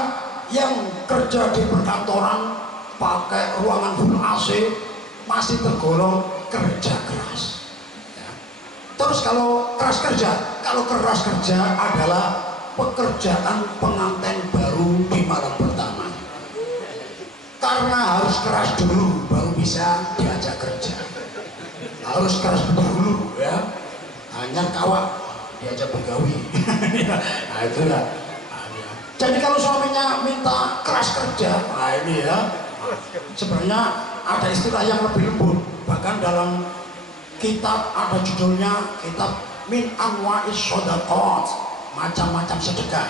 yang kerja di perkantoran pakai ruangan full AC masih tergolong kerja keras ya. Terus kalau keras kerja adalah pekerjaan pengantin baru di malam pertama, karena harus keras dulu baru bisa diajak kerja, harus keras dulu ya, hanya kawat diajak bergawi. Nah itu ya. Jadi kalau suaminya minta keras kerja, nah ini ya, sebenarnya ada istilah yang lebih lembut. Bahkan dalam kitab ada judulnya kitab Min Anwa'is Shadaqat, macam-macam sedekah.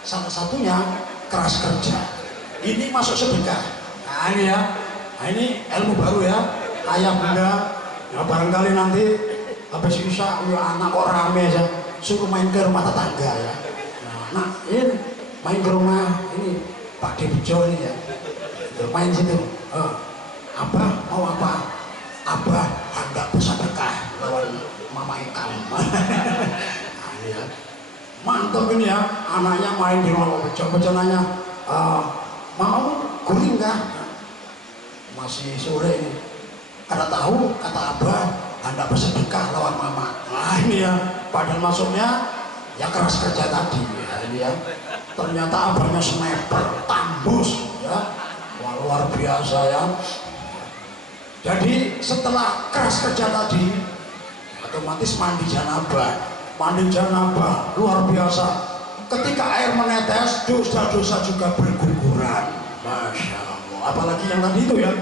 Salah satunya keras kerja. Ini masuk sedekah. Nah ini ya, nah ini ilmu baru ya. Ayah bunda, ya barangkali nanti habis isya ya anak kok rame aja, suruh main ke rumah tetangga ya. Nah ini main ke rumah ini Pak Debijo ini ya, main situ. Abah mau apa? Abah hendak bersedekah lawan Mama Ikam. Nah ini ya, mantap ini ya, anaknya main di rumah Pak Debijo nanya, mau guring kah? Masih sore ini. Kada tahu, kata Abah hendak bersedekah lawan Mama. Nah ini ya, padahal masuknya ya keras kerja tadi ya, ini ya. Ternyata abahnya sniper, tambus ya. Wah, luar biasa ya. Jadi setelah keras kerja tadi otomatis mandi janabah luar biasa. Ketika air menetes, dosa-dosa juga berguguran, masya Allah. Apalagi yang tadi itu ya,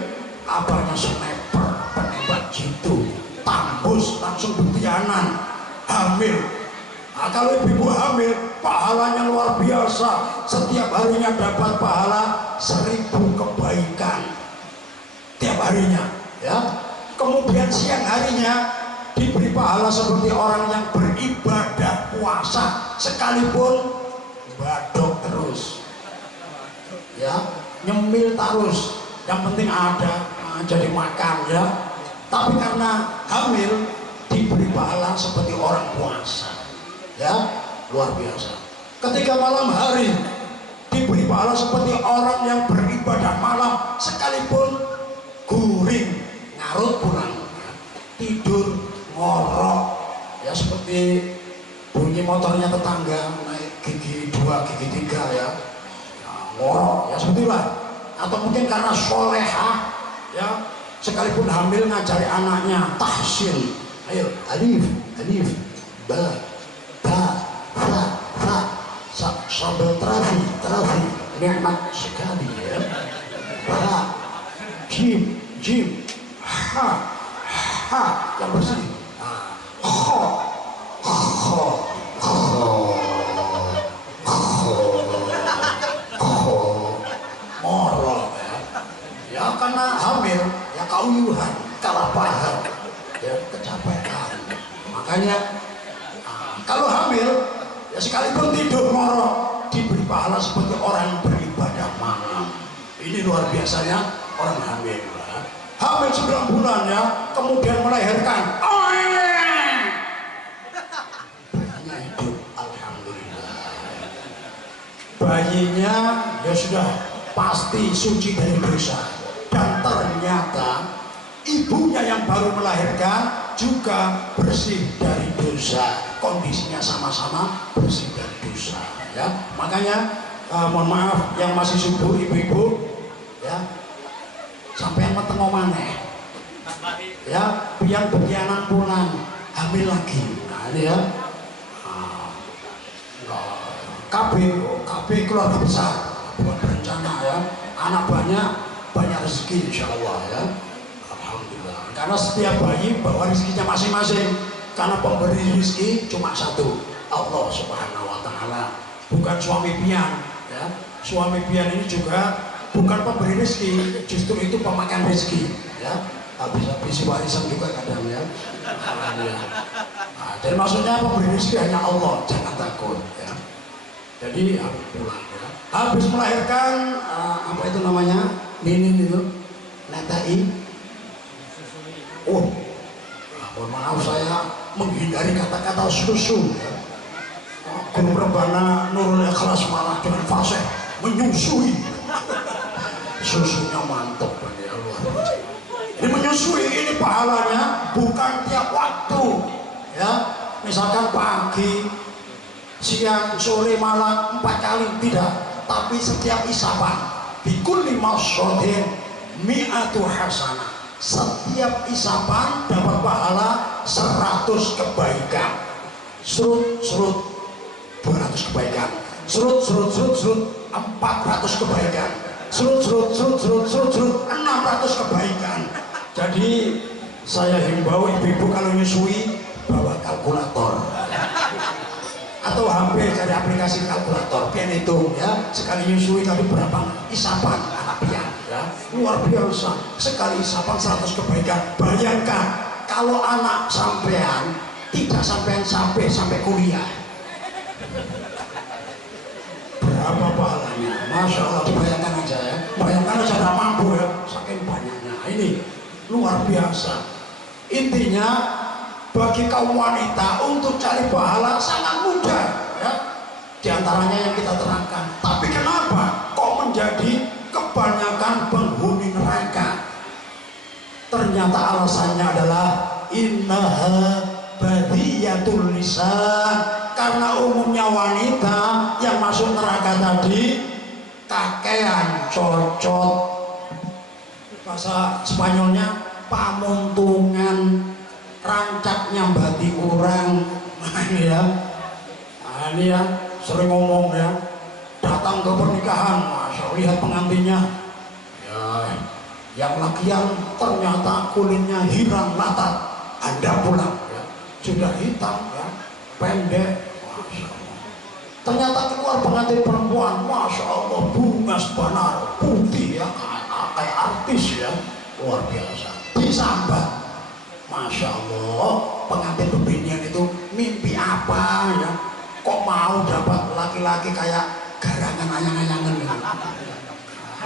abahnya sniper, penembak jitu, tambus langsung buktianan, hamil. Nah, kalau ibu hamil, pahalanya luar biasa. Setiap harinya dapat pahala 1000 kebaikan tiap harinya ya. Kemudian siang harinya diberi pahala seperti orang yang beribadah puasa, sekalipun badok terus ya, nyemil terus, yang penting ada jadi makan ya. Tapi karena hamil diberi pahala seperti orang puasa ya, luar biasa. Ketika malam hari diberi pahala seperti orang yang beribadah malam, sekalipun guring ngarut pulang, tidur ngorok ya, seperti bunyi motornya tetangga naik gigi 2 gigi 3 ya, ngorok ya seperti itulah. Atau mungkin karena solehah ya, sekalipun hamil ngajari anaknya tahsin, ayo alif ba fa sambal terapi nikmat sekali ya. Fa jim ha yang bersih, kho moro ya, karena hamil ya kauyuhan, kelaparan ya, kecapean. Makanya kalau hamil ya sekalipun tidur ngorok diberi pahala seperti orang yang beribadah malam. Ini luar biasanya orang hamil ya. Hamil 9 bulan ya, kemudian melahirkan, bayinya hidup, alhamdulillah. Bayinya ya sudah pasti suci dari dosa, dan ternyata ibunya ibunya yang baru melahirkan juga bersih dari dosa, kondisinya sama-sama bersih dari dosa ya. Makanya mohon maaf yang masih subur ibu-ibu ya, sampai yang meteng maneh ya, biar begianan pulang hamil lagi. Nah ini ya, KB keluarga besar, bukan berencana ya, anak banyak rezeki insya Allah ya. Alhamdulillah, karena setiap bayi bawa rezekinya masing-masing, karena pemberi rezeki cuma satu, Allah Subhanahu wa Ta'ala, bukan suami pian ya. Suami pian ini juga bukan pemberi rezeki, justru itu pemakan rezeki ya. Habis warisan juga kadang ya. Nah, jadi maksudnya pemberi rezeki hanya Allah, jangan takut ya. Jadi harus pulang ya. Habis melahirkan apa itu namanya, ninin itu, netai. Oh, mohon maaf saya menghindari kata-kata susu ya. Guru Rebana Nurul Ikhlas malah dengan fasih menyusui. Susunya mantap ya, luar biasa. Ini menyusui ini pahalanya bukan tiap waktu ya, misalkan pagi, siang, sore, malam 4 kali tidak, tapi setiap isapan bikul 5 sodin mi'atu hasanah, setiap isapan dapat pahala 100 kebaikan, surut 200 kebaikan, surut 400 kebaikan, surut 600 kebaikan. Jadi saya himbau ibu-ibu kalau nyusui bawa kalkulator atau HP, cari aplikasi kalkulator, pian hitung ya, sekali nyusui tadi berapa isapan anak pian ya, luar biasa, sekali isapan 100 kebaikan. Bayangkan kalau anak sampean tidak sampai kuliah, berapa pahalanya? Masya Allah, bayangkan aja ya, bayangkan aja nggak mampu ya, saking banyaknya. Ini luar biasa. Intinya bagi kaum wanita untuk cari pahala sangat mudah ya. Di antaranya yang kita terangkan. Tapi kenapa kok menjadi kebanyakan penghuni neraka? Ternyata alasannya adalah innaha badiyatul lisan. Karena umumnya wanita yang masuk neraka tadi kakean cocot. Bahasa Spanyolnya pamuntungan, rancak nyambati orang. Nah ini ya, sering ngomong ya, datang ke pernikahan, Masya Allah, lihat pengantinnya ya, yang lakian ternyata kulitnya hirang latat, Anda pulang ya, sudah hitam ya, pendek, Masya Allah. Ternyata keluar pengantin perempuan, Masya Allah, bungas banar, putih ya, kayak artis ya, luar biasa, disambat. Masya Allah, pengantin pembinian itu mimpi apa ya, kok mau dapat laki-laki kayak garangan ayang-ayangan gitu.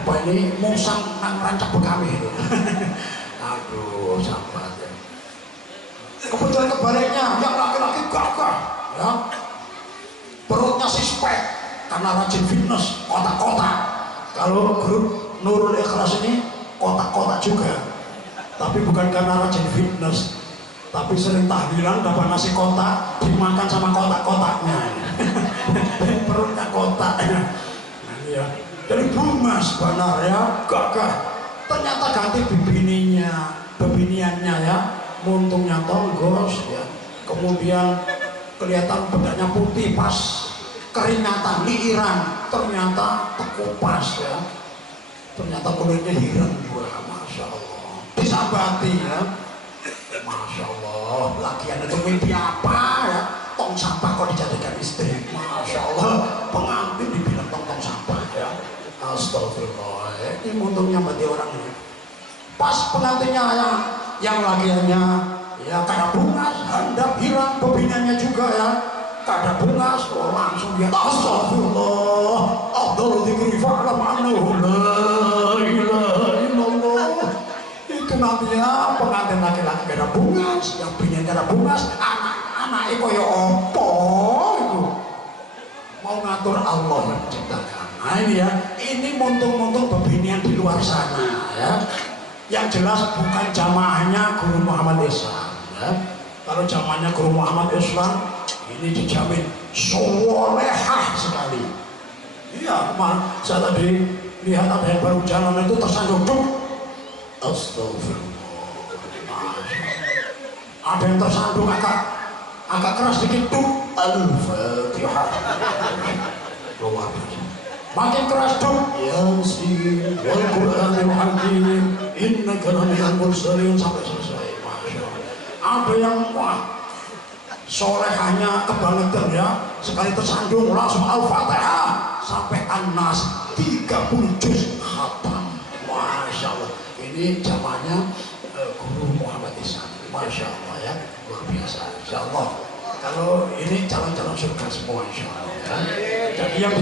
Apa ini musang nang rancak bekami itu. Aduh, sahabat ya. Kebetulan kebaliknya, yang laki-laki gagah ya, perutnya sispek karena rajin fitness, kotak-kotak. Kalau grup Nurul Ikhlas ini kotak-kotak juga, tapi bukan karena rajin fitness, tapi sering tahlilan dapat nasi kotak dimakan sama kotak-kotaknya. Perutnya kotak nah, ya. Jadi bungas benar ya, gagah. Ternyata ganti bebiniannya ya, muntungnya tonggos ya, kemudian kelihatan bedaknya putih pas keringatan liiran, ternyata tekupas ya, ternyata kulitnya hirang. Masya Allah, disabati ya, Masya Allah, lakian itu mimpi apa ya, tong sampah kok dijadikan istri. Masya Allah, pengantin dibilang tong sampah ya. Astagfirullah, ini untungnya mati orang ini. Pas pengantinnya yang lakiannya ya kada bungas, handap hirang, pembinanya juga ya kada bungas, oh, langsung dia astagfirullah, afdalu dzikri fa'lam annahu la ilaha illallah. Itu nantinya pengantin laki-laki kada bungas, yang binian kada bungas, anak-anak itu ya opo itu mau ngatur Allah yang menciptakan. Nah ini ya, ini muntung-muntung bebinian di luar sana ya. yang jelas bukan jamaahnya Guru Muhammad Islam ya. Kalau jamaahnya Guru Muhammad Islam ini dijamin solehah sekali. Iya, saya tadi lihat ada yang baru jalan itu tersandung duk. Astagfirullah. Ada yang tersandung agak keras dikit duk. Al-Fatihah. Luar biasa. Makin keras dong. Yasin wal Qur'anil Hakim innaka laminal mursalin sampai selesai. Masya Allah. Ada yang wah solehahnya kebangetan ya, sekali tersandung langsung Al-Fatihah sampai An-Nas 30 juz khatam. Masya Allah. Ini zamannya Guru Muhammad Islam. Masya Allah ya, luar biasa. Insya Allah. Kalau ini calon-calon surga semua insya Allah ya. Jadi yang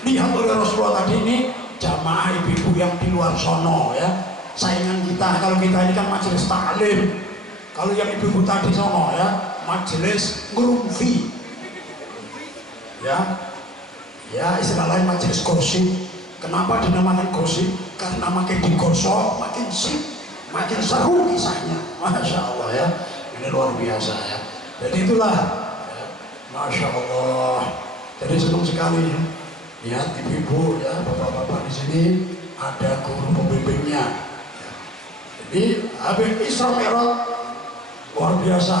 dilihat oleh Rasulullah tadi ini jamaah ibu-ibu yang di luar sono ya, saingan kita. Kalau kita ini kan majelis taklim, kalau yang ibu-ibu tadi sono ya majelis ngerumfi ya, ya istilah lain majelis gosip. Kenapa dinamakan gosip? Karena makin digosok makin sip, makin seru kisahnya. Masya Allah ya, ini luar biasa ya. Jadi itulah Masya Allah. Jadi senang sekali ya. Lihat ibu-ibu ya, bapak-bapak di sini ada guru pembimbingnya. Jadi habis Isra Mi'raj luar biasa.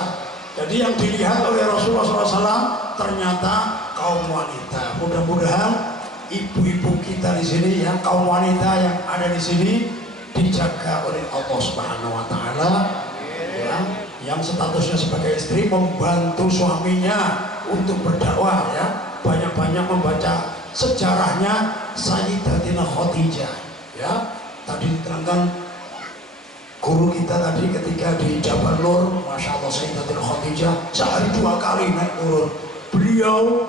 Jadi yang dilihat oleh Rasulullah SAW ternyata kaum wanita. Mudah-mudahan ibu-ibu kita di sini ya, kaum wanita yang ada di sini dijaga oleh Allah Subhanahu Wa Taala. Ya, yang statusnya sebagai istri membantu suaminya untuk berdakwah ya, banyak-banyak membaca sejarahnya Sayyidatina Khadijah ya. Tadi diterangkan guru kita tadi ketika di Jabal Nur, Masya Allah Sayyidatina Khadijah sehari 2 kali naik turun. Beliau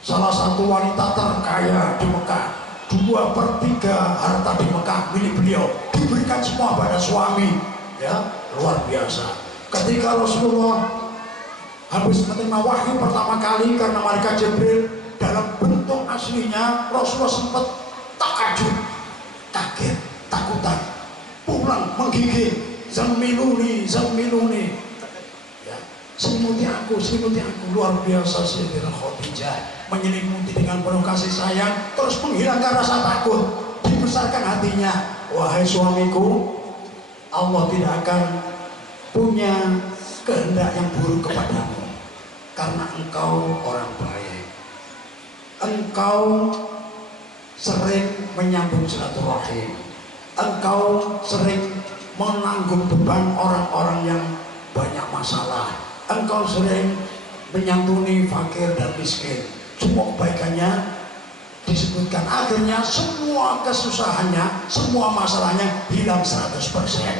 salah satu wanita terkaya di Mekah, 2/3 harta di Mekah milik beliau, diberikan semua pada suami ya, luar biasa. Ketika Rasulullah habis menerima wahyu pertama kali karena malaikat Jibril dalam bentuk aslinya, Rasulullah sempat takjub, kaget, takutan, pulang menggigil, zamiluni ya, selimuti aku, luar biasa. Sayyidatina Khadijah menyelimuti dengan penuh kasih sayang, terus menghilangkan rasa takut, dibesarkan hatinya. Wahai suamiku, Allah tidak akan punya kehendak yang buruk kepadamu karena engkau orang baik, engkau sering menyambung silaturahim, engkau sering menanggung beban orang-orang yang banyak masalah, engkau sering menyantuni fakir dan miskin. Semua kebaikannya disebutkan, akhirnya semua kesusahannya, semua masalahnya hilang 100%.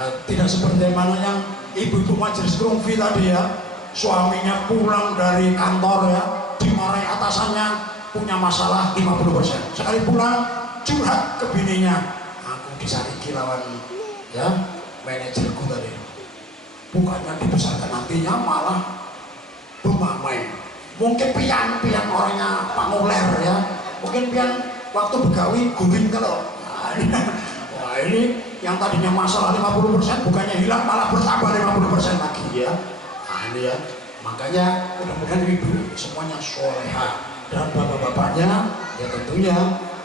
Tidak seperti mana yang ibu-ibu majelis Rumfi tadi ya, suaminya pulang dari kantor ya, dimarahi atasannya, punya masalah 50%. Sekali pulang curhat ke bininya, aku disariki lawan ya manajerku tadi. Bukannya dibesarkan hatinya, malah bemamai. Mungkin pian orangnya panguler ya, mungkin pian waktu begawi guring kalau. Wah ini yang tadinya masalah 50% bukannya hilang, malah bertambah 50% lagi ya. Nah ini ya, makanya mudah-mudahan ibu semuanya solehah dan bapak-bapaknya ya tentunya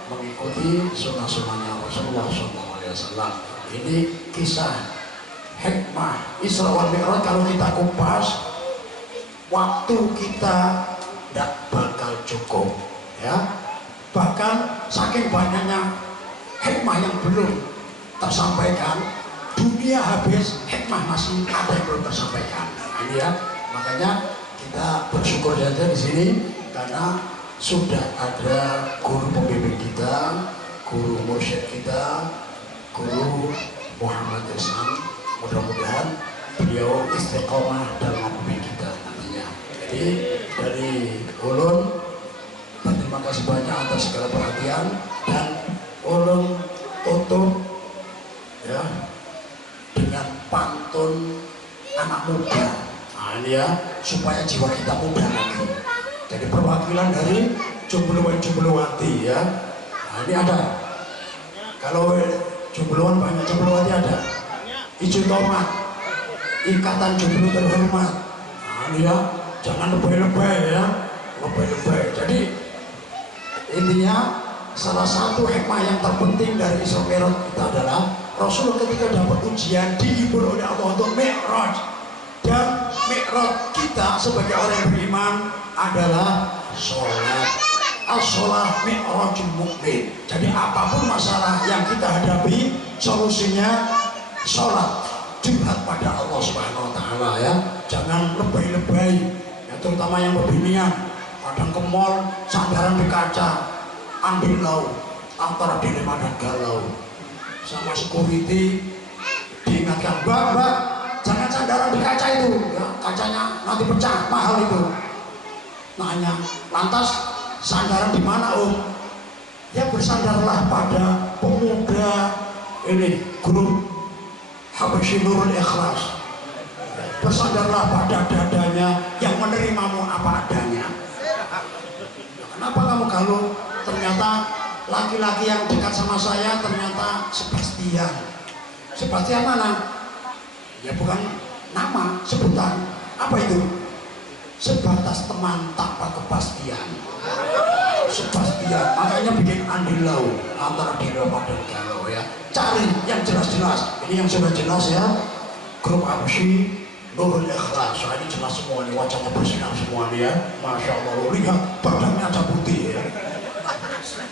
mengikuti sunnah-sunnahnya Rasulullah SAW. Ini kisah hikmah Isra wal Mi'raj. Kalau kita kupas, waktu kita tidak bakal cukup ya. Bahkan saking banyaknya hikmah yang belum tersampaikan, dunia habis, hikmah masih ada yang belum tersampaikan. Nah, ini ya, makanya kita bersyukur saja di sini karena sudah ada guru pembimbing kita, guru mursyid kita, guru Muhammad Islam. Mudah-mudahan beliau istiqomah dalam membimbing kita nantinya. Jadi dari ulun terima kasih banyak atas segala perhatian, dan ulun tutup ya dengan pantun anak muda. Nah ini ya, supaya jiwa kita muda lagi. Jadi perwakilan dari Jomblo-Jomblo Wati ya. Nah ini ada. Kalau Jombloan banyak, jombloan ada. Ijo tomat, ikatan jomblo terhormat. Nah, ini ya, jangan lebay-lebay ya, lebay-lebay. Jadi intinya salah satu hikmah yang terpenting dari Isra Mi'raj kita adalah Rasul ketika dapat ujian dihibur oleh Allah untuk Mi'raj. Dan Mi'raj kita sebagai orang yang beriman adalah sholat. As-sholat mi'rajul mukmin. Jadi apapun masalah yang kita hadapi, solusinya sholat. Curhat pada Allah Subhanahu wa Ta'ala ya. Jangan lebay-lebay ya, terutama yang beginian. Kadang ke mall, sandaran di kaca, ambil lau antara dilema dan galau. Sama security diingatkan, mbak, jangan sandaran di kaca itu ya, kacanya nanti pecah, mahal itu. Nanya, lantas sandaran di mana om? Ya bersandarlah pada pemuda ini grup Habsyi Nurul Ikhlas. Bersandarlah pada dadanya yang menerimamu apa adanya. Kenapa kamu galau? Ternyata laki-laki yang dekat sama saya ternyata Sebastian. Sebastian mana? Ya bukan nama, sebutan. Apa itu? Sebatas teman tanpa kepastian. Sebastian, makanya bikin andilau antara dilema dan galau ya. Cari yang jelas-jelas. Ini yang sudah jelas ya. Grup Habsyi Nurul Ikhlas. So, ini jelas semua nih, wajahnya bersinar semua nih ya. Masya Allah, lihat badannya aja putih ya.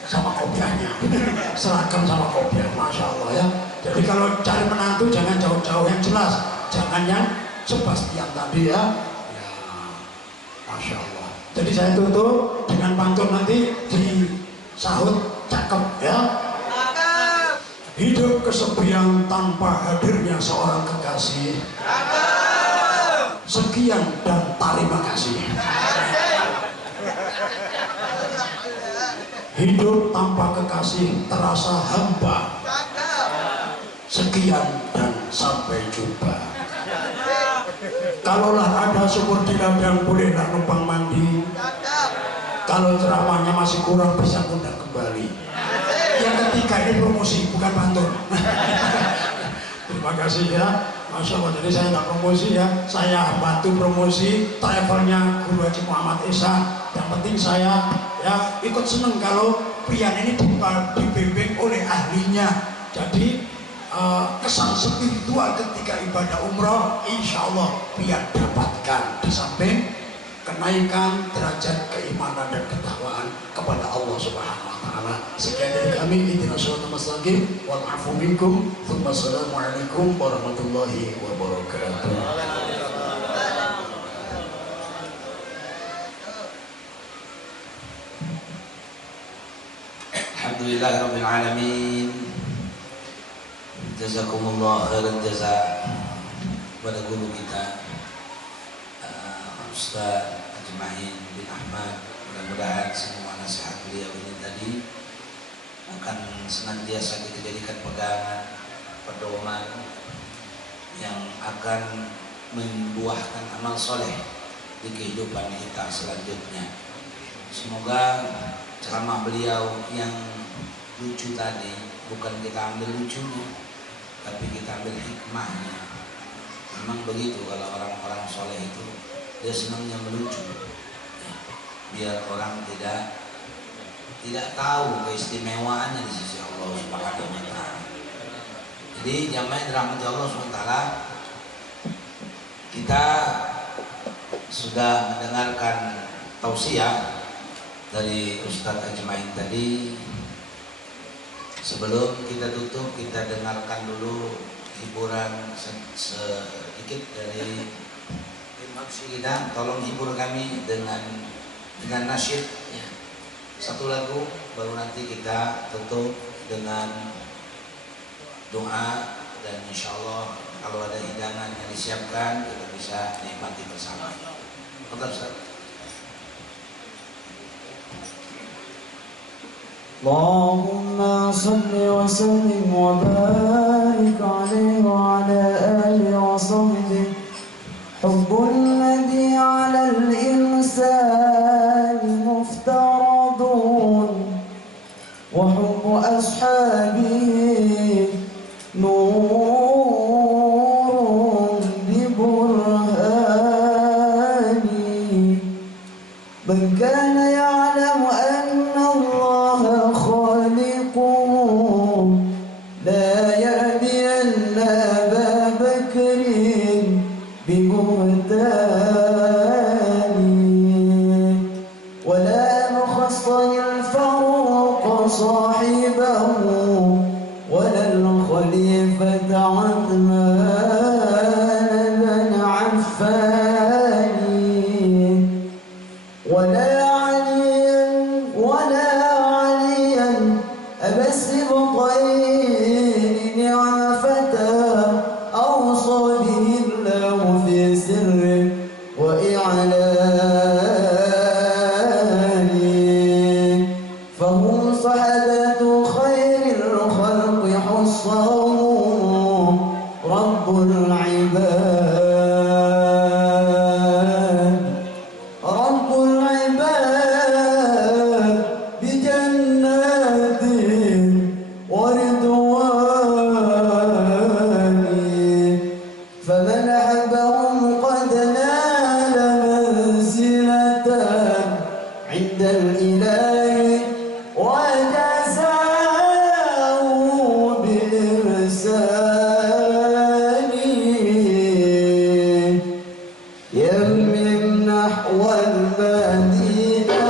Sama kopiahnya, seragam sama kopiah, Masya Allah ya. Jadi kalau cari menantu jangan jauh-jauh, yang jelas. Jangan yang Sebastian tadi ya. Ya, Masya Allah. Jadi saya tutup dengan pantun nanti di sahut cakep ya. Hidup kesepian tanpa hadirnya seorang kekasih. Sekian dan terima kasih. Hidup tanpa kekasih terasa hampa. Sekian dan sampai jumpa. Kalaulah ada sumur di ladang, bolehlah numpang mandi. Kalau ceramahnya masih kurang, bisa undang kembali. Yang ketiga ini promosi, bukan pantun. Terima kasih ya, Masya Allah. Jadi saya nggak promosi ya, saya bantu promosi travelnya Guru Haji Muhammad Esa. Yang penting saya ya ikut seneng kalau pian ini dibimbing oleh ahlinya. Jadi kesan spiritual ketika ibadah umroh, insya Allah pian dapatkan di samping kenaikan derajat keimanan dan ketakwaan kepada Allah Subhanahu wa Ta'ala. Sekian dari kami, ihdinas shiratal mustaqim wal 'afwu minkum. Wassalamualaikum warahmatullahi wabarakatuh. Alhamdulillahirabbil alamin. Jazakumullah khairan jazaa kepada guru kita Ustaz Ajmain bin Ahmad. Mudah-mudahan semua nasihat beliau ini tadi akan senantiasa kita jadikan pegangan, pedoman yang akan membuahkan amal soleh di kehidupan kita selanjutnya. Semoga ceramah beliau yang lucu tadi bukan kita ambil lucunya, tapi kita ambil hikmahnya. Memang begitu kalau orang-orang soleh itu dia senangnya melucu ya, biar orang tidak tahu keistimewaannya di sisi Allah Subhanahu wa Ta'ala. Jadi jamaah yang dirahmati Allah Subhanahu wa Ta'ala, kita sudah mendengarkan tausiah dari Ustadz Ajmain tadi. Sebelum kita tutup, kita dengarkan dulu hiburan sedikit dari Habsyi kita. Tolong hibur kami dengan nasyid ya. Satu lagu, baru nanti kita tutup dengan doa, dan insya Allah kalau ada hidangan yang disiapkan kita bisa nikmati bersama. Ustaz. Allahumma salli wa sallim wa barik alaihi wa ala alihi wa sahbihi. Hubbul ladhi ala al-insani muftaradun wa hubbu ashabihi كان يعلم أن الله خالقه لا يأتين أبا بكر ببهتان ولا مخصن الفاروق صاحبه ولا الخليفة عثمان بن عفان ولا عليا أبا السبطين نعم فتى أوصى به الله في سره وإعلانه فهم صحبة خير الخلق حصهم رب العباد بجنات ورضوان فمن أحبهم قد نال منزلة عند الإله وجزاه بإحسان يمم نحو المدينة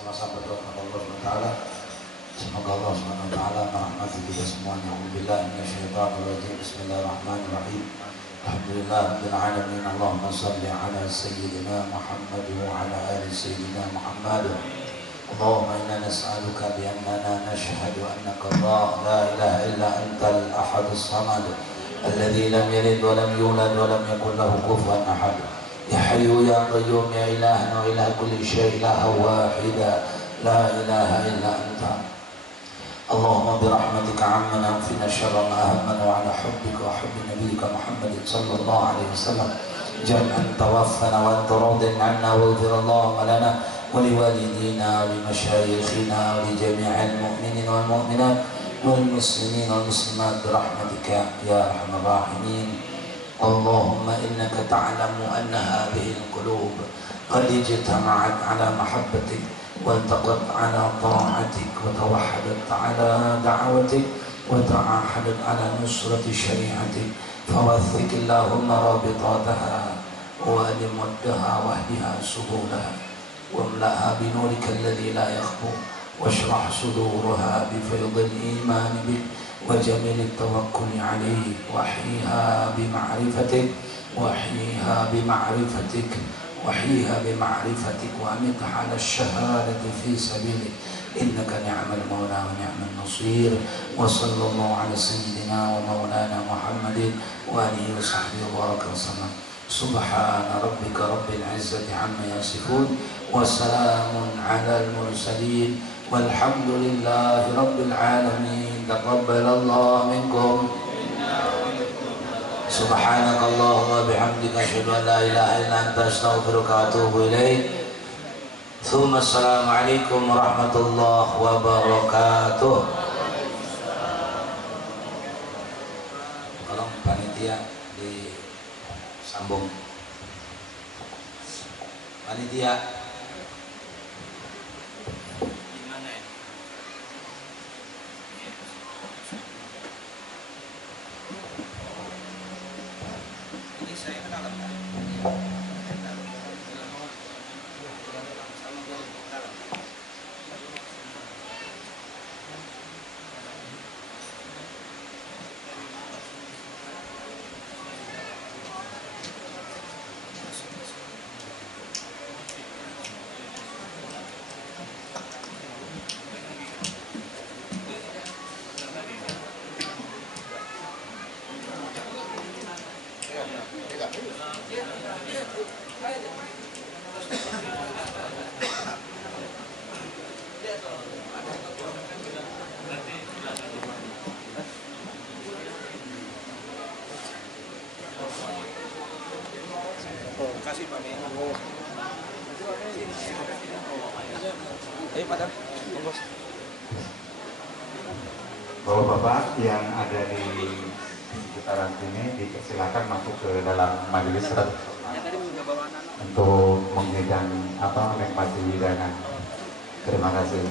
sama-sama berdoa kepada Allah Taala. Semoga Allah Subhanahu wa taala merahmati kita semuanya. Alhamdulillah minasyaitonir rajim. Bismillahirrahmanirrahim. Alhamdulillah rabbil alamin. Allahumma shalli ala sayyidina Muhammad wa ala ali sayyidina Muhammad. Allahumma inna nas'aluka bi annana nashhadu annaka Allah la ilaha illa antal ahadus samad alladzi lam yalid wa lam yulad wa lam yakul lahu kufuwan ahad. Ya hayyu ya qayyum ya ilahana wa ilah kulli syai' ilaha wahida la ilaha illa anta. اللهم برحمتك عمنا وفينا شر ما أهمنا وعلى حبك وحب نبيك محمد صلى الله عليه وسلم جمعا توفنا وأنت راض عنا واغفر اللهم لنا ولوالدينا ولمشايخنا ولجميع المؤمنين والمؤمنات والمسلمين والمسلمات برحمتك يا أرحم الراحمين. اللهم إنك تعلم أن هذه القلوب قد اجتمعت على محبتك والتقت على طاعتك وتوحدت على دعوتك وتعاهدت على نصرة شريعتك فوثق اللهم رابطاتها ولمدها واهدها سبلها واملأها بنورك الذي لا يخبو واشرح صدورها بفيض الإيمان بك وجميل التوكل عليك واحيها بمعرفتك واحيها بمعرفتك وحيها بمعرفتك وأمتها على الشهادة في سبيلك إنك نعم المولى ونعم النصير. وصلى الله على سيدنا ومولانا محمد وآله وصحبه وبارك وسلم. سبحان ربك رب العزة عما يصفون وسلام على المرسلين والحمد لله رب العالمين. تقبل الله منكم. Subhanaka Allahumma bihamdika asyhadu an la ilaha illa anta astaghfiruka wa atubu ilaik. Tsumma assalamualaikum warahmatullahi wabarakatuh. Tolong panitia disambung. Panitia kasih Pak. Ayo Pak Dan, monggo. Bapak-bapak yang ada di sekitaran sini dipersilakan masuk ke dalam majelis untuk menghidang menikmati hidangan. Terima kasih.